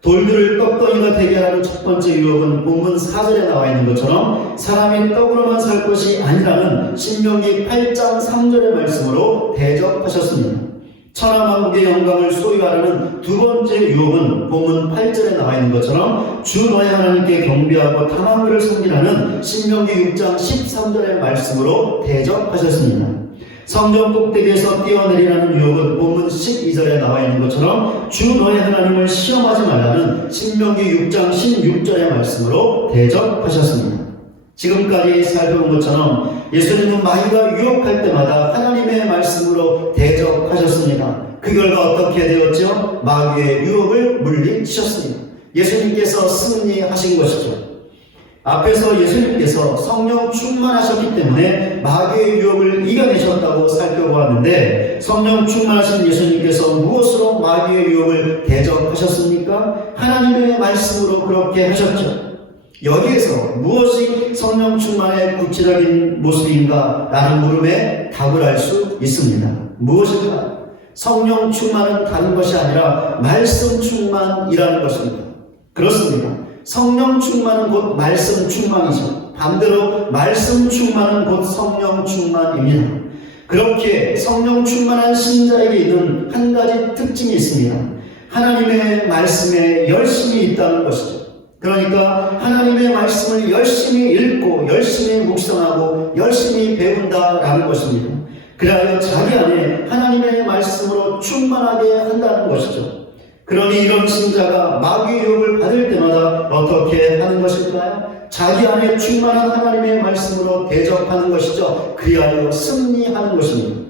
돌들을 떡덩이가 되게 하는 첫 번째 유혹은 본문 4절에 나와 있는 것처럼 사람이 떡으로만 살 것이 아니라는 신명기 8장 3절의 말씀으로 대적하셨습니다. 천하만국의 영광을 소유하라는 두 번째 유혹은 본문 8절에 나와 있는 것처럼 주 너의 하나님께 경배하고 다만 그를 섬기라는 신명기 6장 13절의 말씀으로 대적하셨습니다. 성전 꼭대기에서 뛰어내리라는 유혹은 본문 12절에 나와 있는 것처럼 주 너의 하나님을 시험하지 말라는 신명기 6장 16절의 말씀으로 대적하셨습니다. 지금까지 살펴본 것처럼 예수님은 마귀가 유혹할 때마다 하나님의 말씀으로 대적하셨습니다. 그 결과 어떻게 되었죠? 마귀의 유혹을 물리치셨습니다. 예수님께서 승리하신 것이죠. 앞에서 예수님께서 성령 충만하셨기 때문에 마귀의 유혹을 이겨내셨다고 살펴보았는데 성령 충만하신 예수님께서 무엇으로 마귀의 유혹을 대적하셨습니까? 하나님의 말씀으로 그렇게 하셨죠. 여기에서 무엇이 성령 충만의 구체적인 모습인가? 라는 물음에 답을 할 수 있습니다. 무엇일까? 성령 충만은 다른 것이 아니라 말씀 충만이라는 것입니다. 그렇습니다. 성령 충만은 곧 말씀 충만이죠. 반대로 말씀 충만은 곧 성령 충만입니다. 그렇게 성령 충만한 신자에게 있는 한 가지 특징이 있습니다. 하나님의 말씀에 열심이 있다는 것이죠. 그러니까 하나님의 말씀을 열심히 읽고 열심히 묵상하고 열심히 배운다라는 것입니다. 그래야 자기 안에 하나님의 말씀으로 충만하게 한다는 것이죠. 그러니 이런 신자가 마귀의 유혹을 받을 때마다 어떻게 하는 것일까요? 자기 안에 충만한 하나님의 말씀으로 대적하는 것이죠. 그리하여 승리하는 것입니다.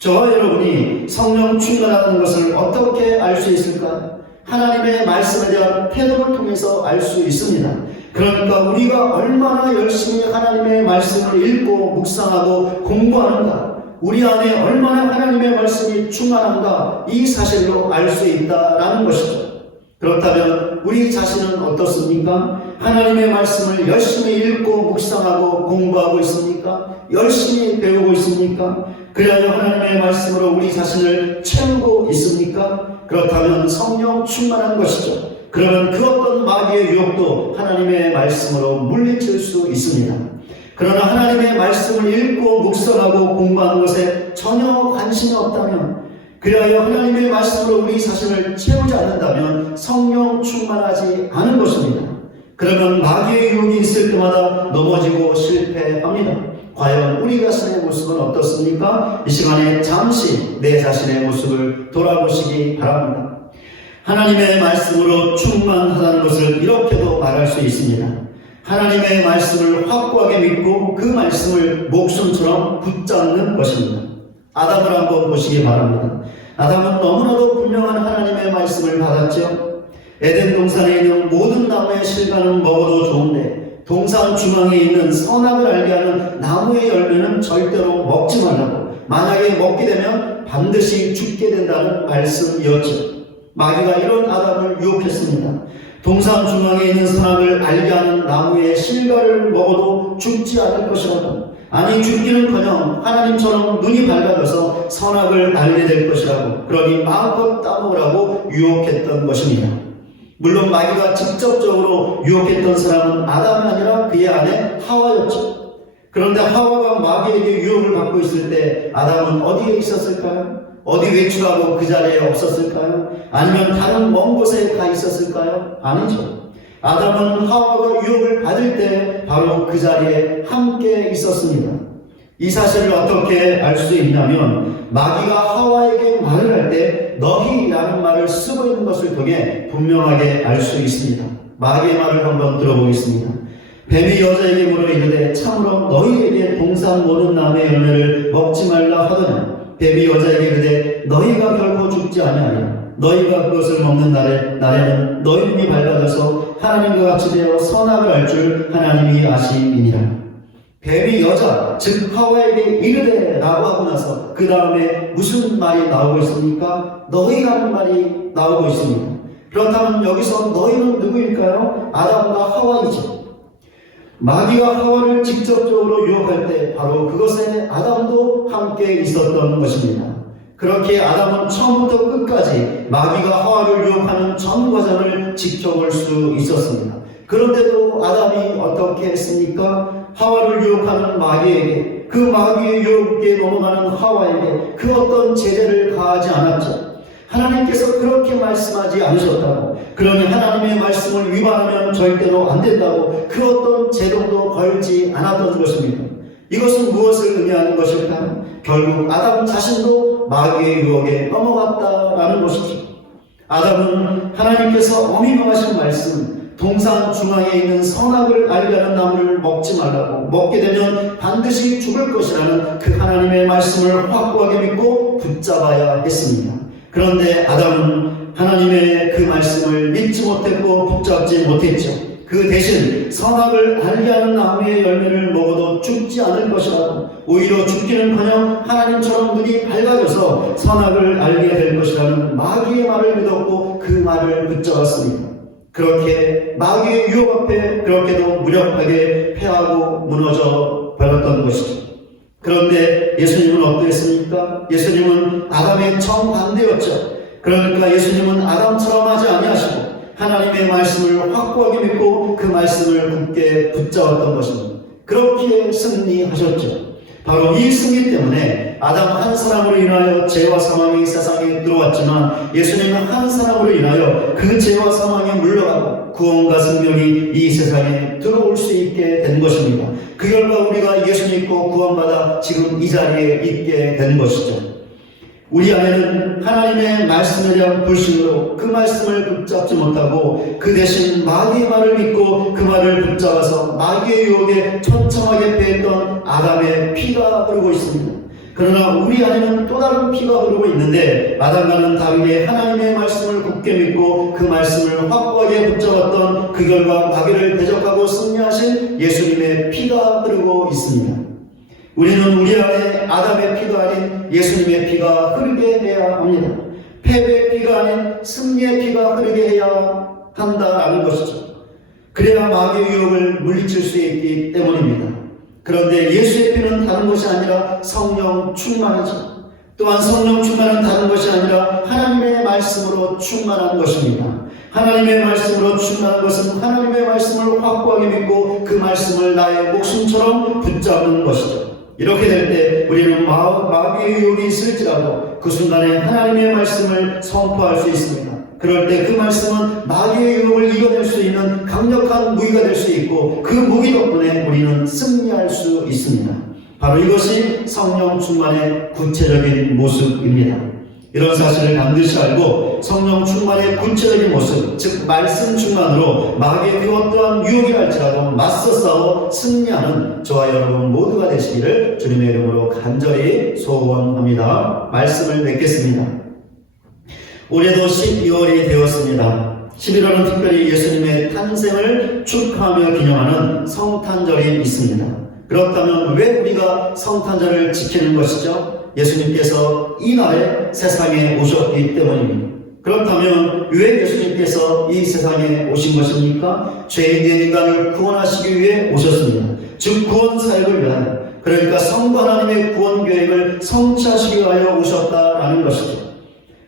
저와 여러분이 성령 충만하는 것을 어떻게 알 수 있을까요? 하나님의 말씀에 대한 태도를 통해서 알 수 있습니다. 그러니까 우리가 얼마나 열심히 하나님의 말씀을 읽고 묵상하고 공부하는가, 우리 안에 얼마나 하나님의 말씀이 충만한가, 이 사실로 알 수 있다라는 것이죠. 그렇다면 우리 자신은 어떻습니까? 하나님의 말씀을 열심히 읽고 묵상하고 공부하고 있습니까? 열심히 배우고 있습니까? 그래야 하나님의 말씀으로 우리 자신을 채우고 있습니까? 그렇다면 성령 충만한 것이죠. 그러면 그 어떤 마귀의 유혹도 하나님의 말씀으로 물리칠 수 있습니다. 그러나 하나님의 말씀을 읽고 묵상하고 공부하는 것에 전혀 관심이 없다면, 그리하여 하나님의 말씀으로 우리 자신을 채우지 않는다면 성령 충만하지 않은 것입니다. 그러면 마귀의 유혹이 있을 때마다 넘어지고 실패합니다. 과연 우리 자신의 모습은 어떻습니까? 이 시간에 잠시 내 자신의 모습을 돌아보시기 바랍니다. 하나님의 말씀으로 충만하다는 것을 이렇게도 말할 수 있습니다. 하나님의 말씀을 확고하게 믿고 그 말씀을 목숨처럼 붙잡는 것입니다. 아담을 한번 보시기 바랍니다. 아담은 너무나도 분명한 하나님의 말씀을 받았죠. 에덴 동산에 있는 모든 나무의 실과는 먹어도 좋은데 동산 중앙에 있는 선악을 알게 하는 나무의 열매는 절대로 먹지 말라고, 만약에 먹게 되면 반드시 죽게 된다는 말씀이었죠. 마귀가 이런 아담을 유혹했습니다. 동산 중앙에 있는 선악을 알게 하는 나무의 실과를 먹어도 죽지 않을 것이라고, 아니 죽기는커녕 하나님처럼 눈이 밝아져서 선악을 알게 될 것이라고, 그러니 마음껏 따먹으라고 유혹했던 것입니다. 물론 마귀가 직접적으로 유혹했던 사람은 아담이 아니라 그의 아내 하와였죠. 그런데 하와가 마귀에게 유혹을 받고 있을 때 아담은 어디에 있었을까요? 어디 외출하고 그 자리에 없었을까요? 아니면 다른 먼 곳에 가 있었을까요? 아니죠. 아담은 하와가 유혹을 받을 때 바로 그 자리에 함께 있었습니다. 이 사실을 어떻게 알 수 있냐면, 마귀가 하와에게 말을 할 때 너희라는 말을 쓰고 있는 것을 통해 분명하게 알 수 있습니다. 마귀의 말을 한번 들어보겠습니다. 뱀이 여자에게 물어 이르되 참으로 너희에게 동산 모든 나무의 열매를 먹지 말라 하더냐. 뱀이 여자에게 이르되 너희가 결코 죽지 아니하리라. 너희가 그것을 먹는 날에는 너희 눈이 밝아져서 하나님과 같이 되어 선악을 알 줄 하나님이 아심이니라. 뱀이 여자 즉 하와에게 이르되 라고 하고 나서 그 다음에 무슨 말이 나오고 있습니까? 너희라는 말이 나오고 있습니다. 그렇다면 여기서 너희는 누구일까요? 아담과 하와이죠. 마귀가 하와를 직접적으로 유혹할 때 바로 그것에 아담도 함께 있었던 것입니다. 그렇게 아담은 처음부터 끝까지 마귀가 하와를 유혹하는 전 과정을 지켜볼 수 있었습니다. 그런데도 아담이 어떻게 했습니까? 하와를 유혹하는 마귀에게, 그 마귀의 유혹에 넘어가는 하와에게 그 어떤 제재를 가하지 않았죠. 하나님께서 그렇게 말씀하지 않으셨다고, 그러니 하나님의 말씀을 위반하면 절대로 안 된다고 그 어떤 제도도 걸지 않았던 것입니다. 이것은 무엇을 의미하는 것일까요? 결국 아담 자신도 마귀의 유혹에 넘어갔다라는 것이죠. 아담은 하나님께서 엄히 명하신 말씀, 동산 중앙에 있는 선악을 알게 하는 나무를 먹지 말라고, 먹게 되면 반드시 죽을 것이라는 그 하나님의 말씀을 확고하게 믿고 붙잡아야 했습니다. 그런데 아담은 하나님의 그 말씀을 믿지 못했고 붙잡지 못했죠. 그 대신 선악을 알게 하는 나무의 열매를 먹어도 죽지 않을 것이라고, 오히려 죽기는커녕 하나님처럼 눈이 밝아져서 선악을 알게 될 것이라는 마귀의 말을 믿었고 그 말을 붙잡았습니다. 그렇게 마귀의 유혹 앞에 그렇게도 무력하게 패하고 무너져 버렸던 것이죠. 그런데 예수님은 어떠했습니까? 예수님은 아담의 정반대였죠. 그러니까 예수님은 아담처럼 하지 아니하시고 하나님의 말씀을 확고하게 믿고 그 말씀을 굳게 붙잡았던 것입니다. 그렇게 승리하셨죠. 바로 이 승리 때문에 아담 한 사람으로 인하여 죄와 사망이 세상에 들어왔지만 예수님은 한 사람으로 인하여 그 죄와 사망이 물러가고 구원과 생명이 이 세상에 들어올 수 있게 된 것입니다. 그 결과 우리가 예수 믿고 구원받아 지금 이 자리에 있게 된 것이죠. 우리 안에는 하나님의 말씀에 대한 불신으로 그 말씀을 붙잡지 못하고 그 대신 마귀의 말을 믿고 그 말을 붙잡아서 마귀의 유혹에 처참하게 패했던 아담의 피가 흐르고 있습니다. 그러나 우리 안에는 또 다른 피가 흐르고 있는데 아담과는 다르게 하나님의 말씀을 굳게 믿고 그 말씀을 확고하게 붙잡았던 그 결과 마귀를 대적하고 승리하신 예수님의 피가 흐르고 있습니다. 우리는 우리 안에 아담의 피가 아닌 예수님의 피가 흐르게 해야 합니다. 패배의 피가 아닌 승리의 피가 흐르게 해야 한다라는 것이죠. 그래야 마귀의 유혹을 물리칠 수 있기 때문입니다. 그런데 예수의 피는 다른 것이 아니라 성령 충만이죠. 또한 성령 충만은 다른 것이 아니라 하나님의 말씀으로 충만한 것입니다. 하나님의 말씀으로 충만한 것은 하나님의 말씀을 확고하게 믿고 그 말씀을 나의 목숨처럼 붙잡는 것이죠. 이렇게 될 때 우리는 마귀의 유혹이 있을지라도 그 순간에 하나님의 말씀을 선포할 수 있습니다. 그럴 때 그 말씀은 마귀의 유혹을 이겨낼 수 있는 강력한 무기가 될 수 있고 그 무기 덕분에 우리는 승리할 수 있습니다. 바로 이것이 성령 충만의 구체적인 모습입니다. 이런 사실을 반드시 알고 성령 충만의 구체적인 모습, 즉 말씀 충만으로 마귀의 그 어떠한 유혹이 할지라도 맞서 싸워 승리하는 저와 여러분 모두가 되시기를 주님의 이름으로 간절히 소원합니다. 말씀을 맺겠습니다. 올해도 12월이 되었습니다. 11월은 특별히 예수님의 탄생을 축하하며 기념하는 성탄절이 있습니다. 그렇다면 왜 우리가 성탄절을 지키는 것이죠? 예수님께서 이 날에 세상에 오셨기 때문입니다. 그렇다면 왜 예수님께서 이 세상에 오신 것입니까? 죄인된 인간을 구원하시기 위해 오셨습니다. 즉 구원 사역을 위하여, 그러니까 성부 하나님의 구원 계획을 성취하시기 위하여 오셨다라는 것이죠.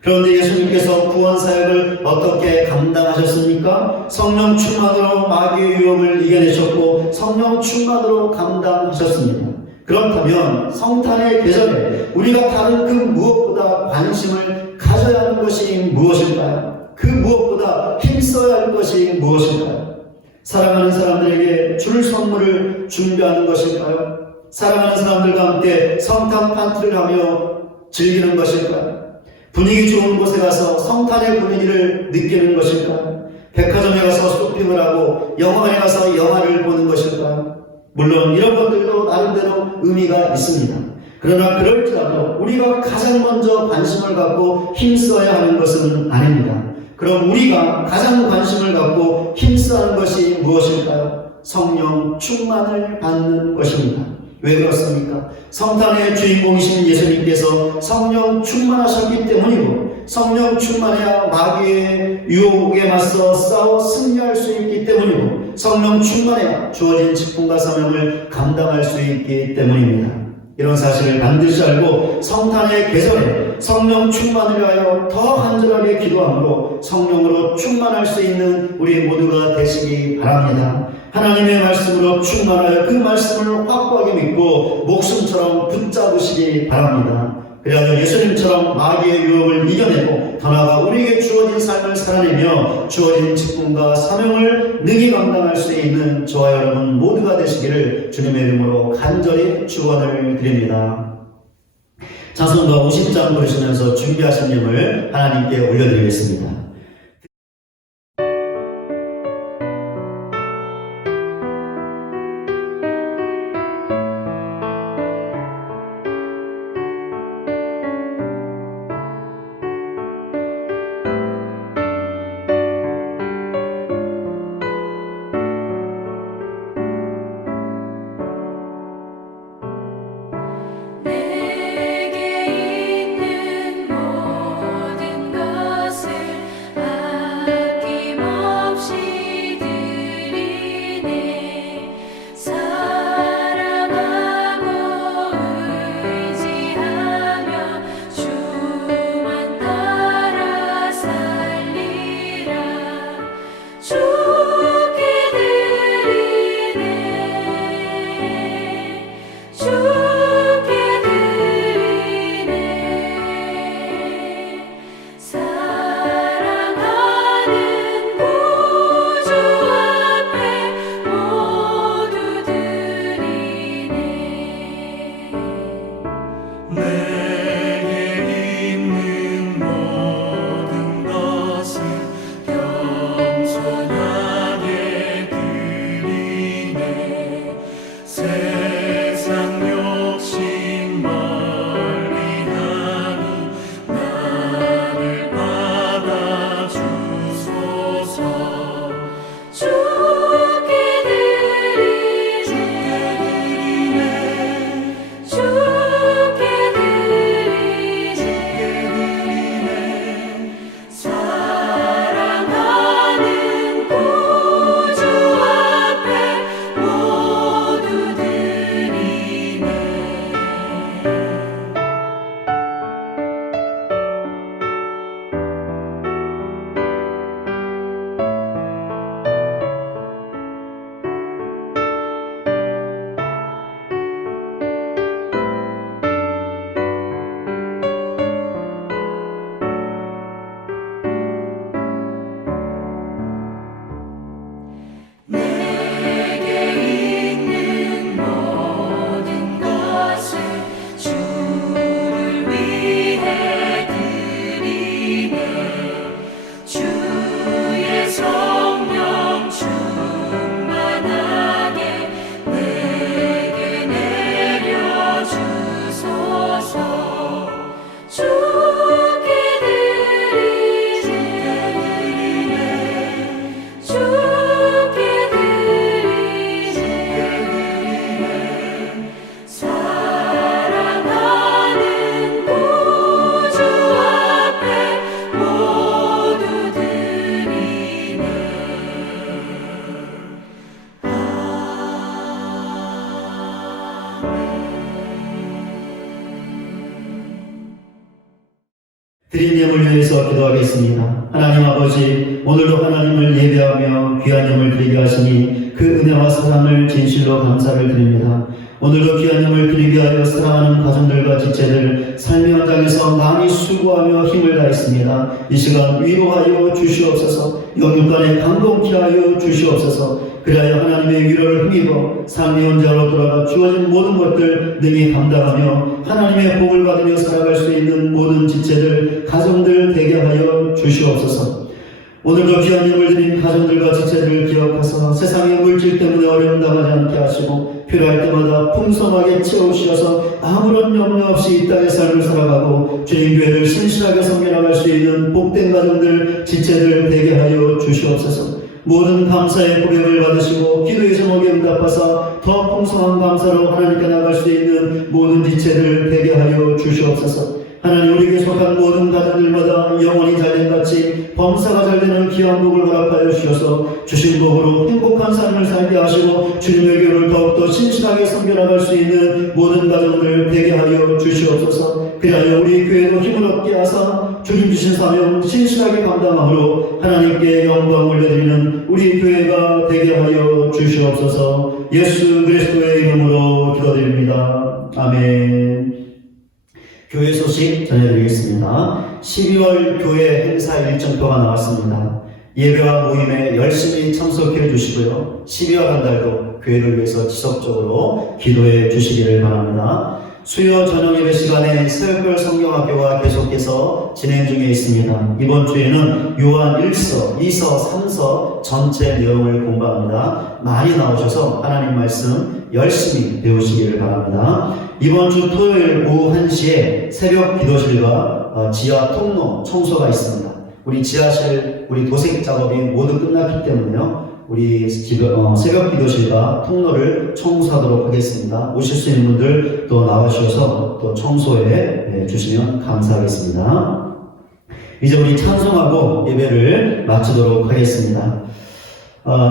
그런데 예수님께서 구원 사역을 어떻게 감당하셨습니까? 성령 충만으로 마귀의 유혹을 이겨내셨고 성령 충만으로 감당하셨습니다. 그렇다면 성탄의 계절에 우리가 다른 그 무엇보다 관심을 가져야 하는 것이 무엇일까요? 그 무엇보다 힘써야 할 것이 무엇일까요? 사랑하는 사람들에게 줄 선물을 준비하는 것일까요? 사랑하는 사람들과 함께 성탄 파티를 하며 즐기는 것일까요? 분위기 좋은 곳에 가서 성탄의 분위기를 느끼는 것일까요? 백화점에 가서 쇼핑을 하고 영화관에 가서 영화를 보는 것일까요? 물론 이런 것들도 나름대로 의미가 있습니다. 그러나 그럴지라도 우리가 가장 먼저 관심을 갖고 힘써야 하는 것은 아닙니다. 그럼 우리가 가장 관심을 갖고 힘써야 하는 것이 무엇일까요? 성령 충만을 받는 것입니다. 왜 그렇습니까? 성탄의 주인공이신 예수님께서 성령 충만하셨기 때문이고, 성령 충만해야 마귀의 유혹에 맞서 싸워 승리할 수 있기 때문이고, 성령 충만해야 주어진 직분과 사명을 감당할 수 있기 때문입니다. 이런 사실을 반드시 알고 성탄의 계절에 성령 충만을 위하여 더 간절하게 기도함으로 성령으로 충만할 수 있는 우리 모두가 되시기 바랍니다. 하나님의 말씀으로 충만하여 그 말씀을 확고하게 믿고 목숨처럼 붙잡으시기 바랍니다. 그래야 예수님처럼 마귀의 유혹을 이겨내고 더 나아가 우리에게 주어진 삶을 살아내며 주어진 직분과 사명을 능히 감당할 수 있는 저와 여러분 모두가 되시기를 주님의 이름으로 간절히 축원을 드립니다. 찬송가 50장 부르시면서 준비하신 예물 하나님께 올려드리겠습니다. 내게 있는 모든 것을 아낌없이 드리네. 사랑하고 의지하며 주만 따라 살리라. 주께 드리네. 주께 드리네. 사랑하는 구주 앞에 모두 드리네. 내게 있는 모든 것을 겸손하게 드리네. 세상 욕심 멀리하니 나를 받아주소서. 주께 드리네. 주께 드리네. 사랑하는 구주 앞에 모두 드리네. 내게 있는 모든 것을 주를 위해 드리네. 주의 성령 충만하게 내게 내려주소서. 주께 드리네. 주께 드리네. 사랑하는 구주 앞에 모두 드리네. 드린 예물 위해서 기도하겠습니다. 하나님 아버지, 오늘도 하나님을 예배하며 귀한 예물 드리게 하시니 그 은혜와 사랑을 진실로 감사를 드립니다. 오늘도 귀한 예물 드리게 하여 사랑하는 가정들과 지체들 삶의 현장에서 많이 수고하며 힘을 다했습니다. 이 시간 위로하여 주시옵소서. 영육간에 감동케 하여 주시옵소서. 그리하여 하나님의 위로를 힘입어 삶의 현장으로 돌아가 주어진 모든 것들 능히 감당하며 하나님의 복을 받으며 살아갈 수 있는 모든 지체들, 가정들 되게 하여 주시옵소서. 오늘도 귀한 예물 드린 가정들과 지체들을 기억하사 세상의 물질 때문에 어려움 당하지 않게 하시고 필요할 때마다 풍성하게 채우시어서 아무런 염려 없이 이 땅의 삶을 살아가고 주님 교회를 신실하게 섬겨나갈 수 있는 복된 가정들, 지체들 되게 하여 주시옵소서. 모든 감사의 고백을 받으시고 기도의 제목에 응답하사 더 풍성한 감사로 하나님께 나갈 수 있는 모든 지체들 되게 하여 주시옵소서. 하나님, 우리에게 속한 모든 가정들마다 영원히 잘됨같이 범사가 잘되는 귀한 복을 허락하여 주셔서 주신 복으로 행복한 삶을 살게 하시고 주님의 교를 더욱더 신실하게 섬겨나갈 수 있는 모든 가정들 되게 하여 주시옵소서. 그리하여 우리 교회도 힘을 얻게 하사 주님 주신 사명 신실하게 감당함으로 하나님께 영광 올려드리는 우리 교회가 되게 하여 주시옵소서. 예수 그리스도의 이름으로 기도드립니다. 아멘. 교회 소식 전해드리겠습니다. 12월 교회 행사 일정표가 나왔습니다. 예배와 모임에 열심히 참석해 주시고요. 12월 한 달도 교회를 위해서 지속적으로 기도해 주시기를 바랍니다. 수요 저녁 예배 시간에 새벽별 성경학교가 계속해서 진행 중에 있습니다. 이번 주에는 요한 1서, 2서, 3서 전체 내용을 공부합니다. 많이 나오셔서 하나님 말씀 열심히 배우시기를 바랍니다. 이번 주 토요일 오후 1시에 새벽 기도실과 지하 통로 청소가 있습니다. 우리 지하실, 우리 도색 작업이 모두 끝났기 때문에요. 우리 새벽 기도실과 통로를 청소하도록 하겠습니다. 오실 수 있는 분들 또 나와주셔서 또 청소해 주시면 감사하겠습니다. 이제 우리 찬송하고 예배를 마치도록 하겠습니다.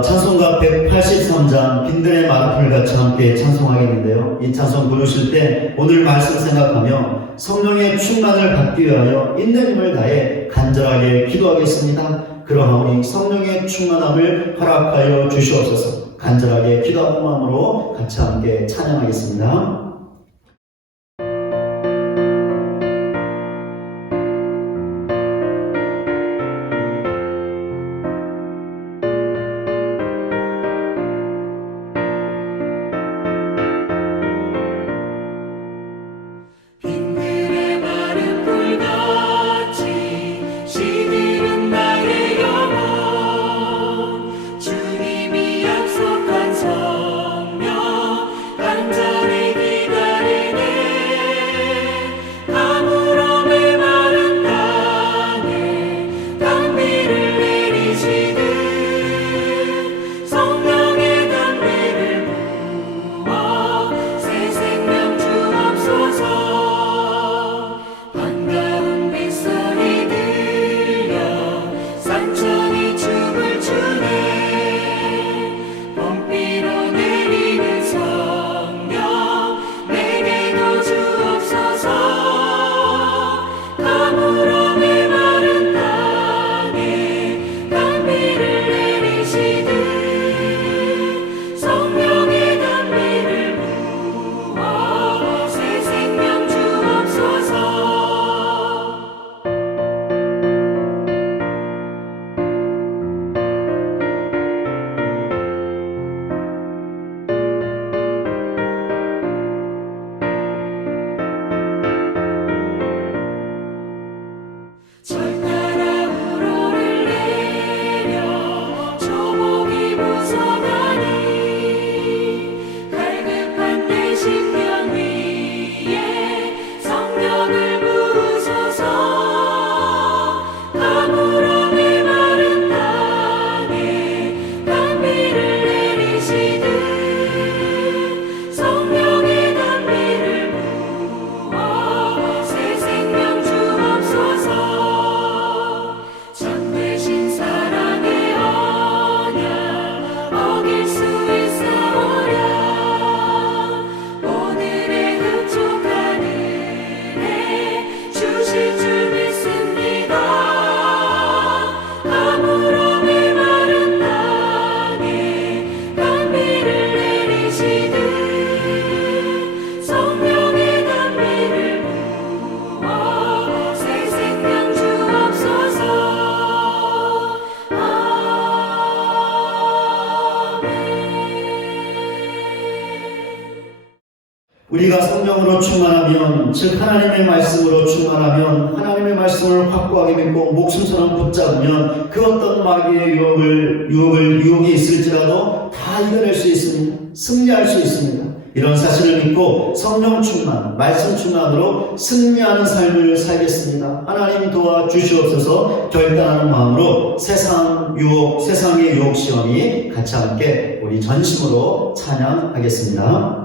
찬송가 183장 빈들의 마라풀 같이 함께 찬송하겠는데요. 이 찬송 부르실 때 오늘 말씀 생각하며 성령의 충만을 받기 위하여 있는 힘을 다해 간절하게 기도하겠습니다. 그러하오니 성령의 충만함을 허락하여 주시옵소서. 간절하게 기도하는 마음으로 같이 함께 찬양하겠습니다. 빈들의 마른 불같이 시들은 나의 영혼 주님이 약속한 성령 간절히 우리가 성령으로 충만하면, 즉 하나님의 말씀으로 충만하면, 하나님의 말씀을 확고하게 믿고 목숨처럼 붙잡으면 그 어떤 마귀의 유혹이 있을지라도 다 이겨낼 수 있습니다. 승리할 수 있습니다. 이런 사실을 믿고 성령 충만, 말씀 충만으로 승리하는 삶을 살겠습니다. 하나님 도와주시옵소서. 결단하는 마음으로 세상의 유혹 시험이 같이 함께 우리 전심으로 찬양하겠습니다.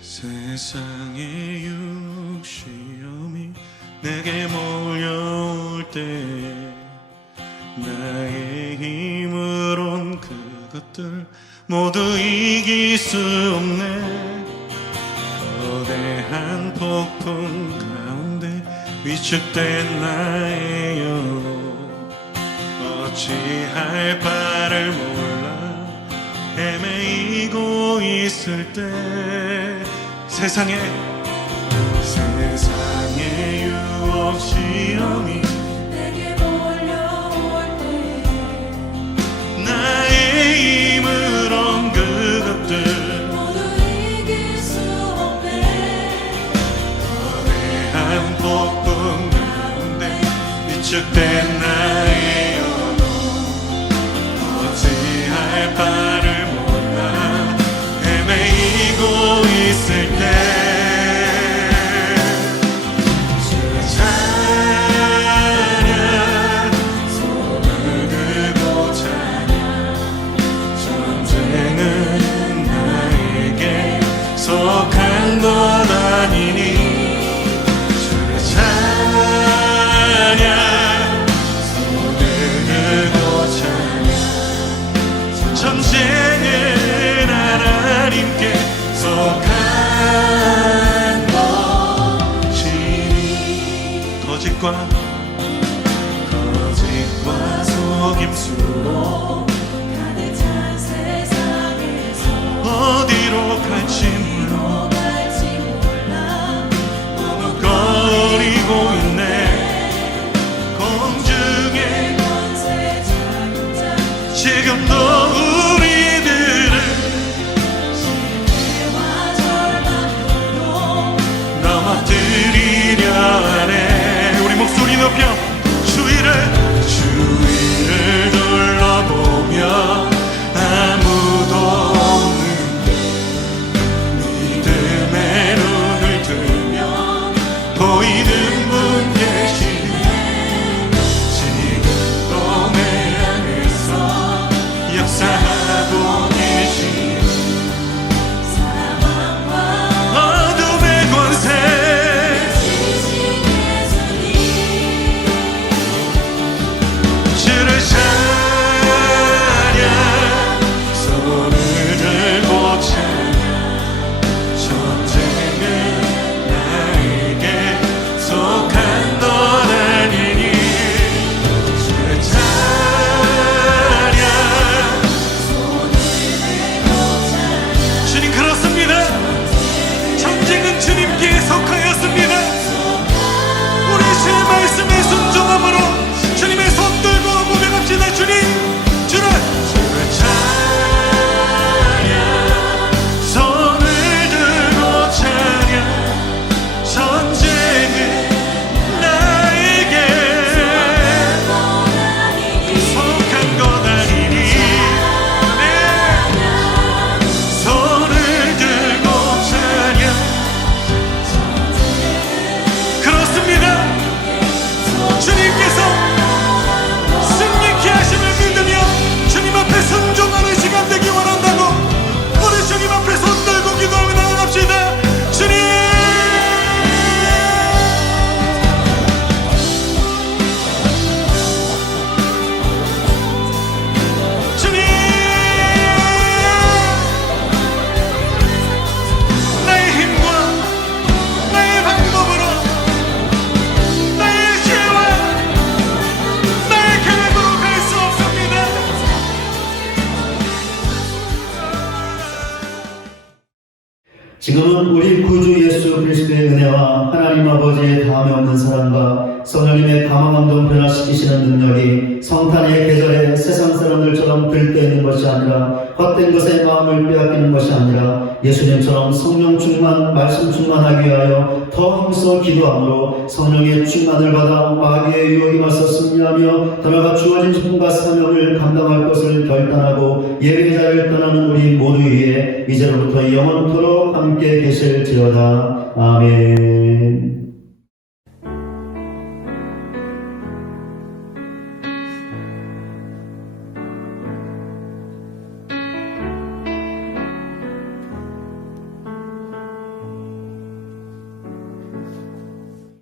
세상의 육시험이 내게 몰려올 때 나의 힘으론 그것들 모두 이길 수 없네. 거대한 폭풍 가운데 위축된 나의 영혼 어찌할 바를 몰라 헤매이고 있을 때 세상의 유혹 시험이 내게 몰려올 때 나의 힘으론 그것들 모두 이길 수 없네. 거대한 폭풍 가운데 위축된 나의 영혼 어찌할 바를 몰라 헤매이고 있을 때 찬양 손을 들고 찬양 전쟁은 나에게 속한 것 아니니 주의 찬양 손을 들고 찬양 전쟁은 하나님께 속한 것이니 거짓과 속임수로 가득 찬 세상에서 어디로 갈지 몰라 몰라 머뭇거리고 있네. 공중에 권세 자극자 지금도 우리들을 실패와 절망으로 넘어뜨리려 하네. 우리 목소리 높여 주위를 둘러보며 아무도 없는데 믿음의 눈을 들면 보이는 분 계시네. 지금도 내 안에서 역사하고 계시네. 사망과 어둠의 권세 지신 예수님 지금은 우리 구주 예수 그리스도의 은혜와 하나님 아버지의 다함에 없는 사랑과 성령님의 감화감동 변화시키시는 능력이 성탄의 계절에 세상 사람들처럼 들떠있는 것이 아니라 헛된 것에 마음을 빼앗기는 것이 아니라 예수님처럼 성령 충만, 말씀 충만하기 위하여 더 힘써 기도함으로 성령의 충만을 받아 마귀의 유혹이 맞서 승리하며 더나가 주어진 힘과 사명을 감당할 것을 결단하고 예배자를 떠나는 우리 모두 위에 이제로부터 영원토록 함께 계실지어다. 아멘.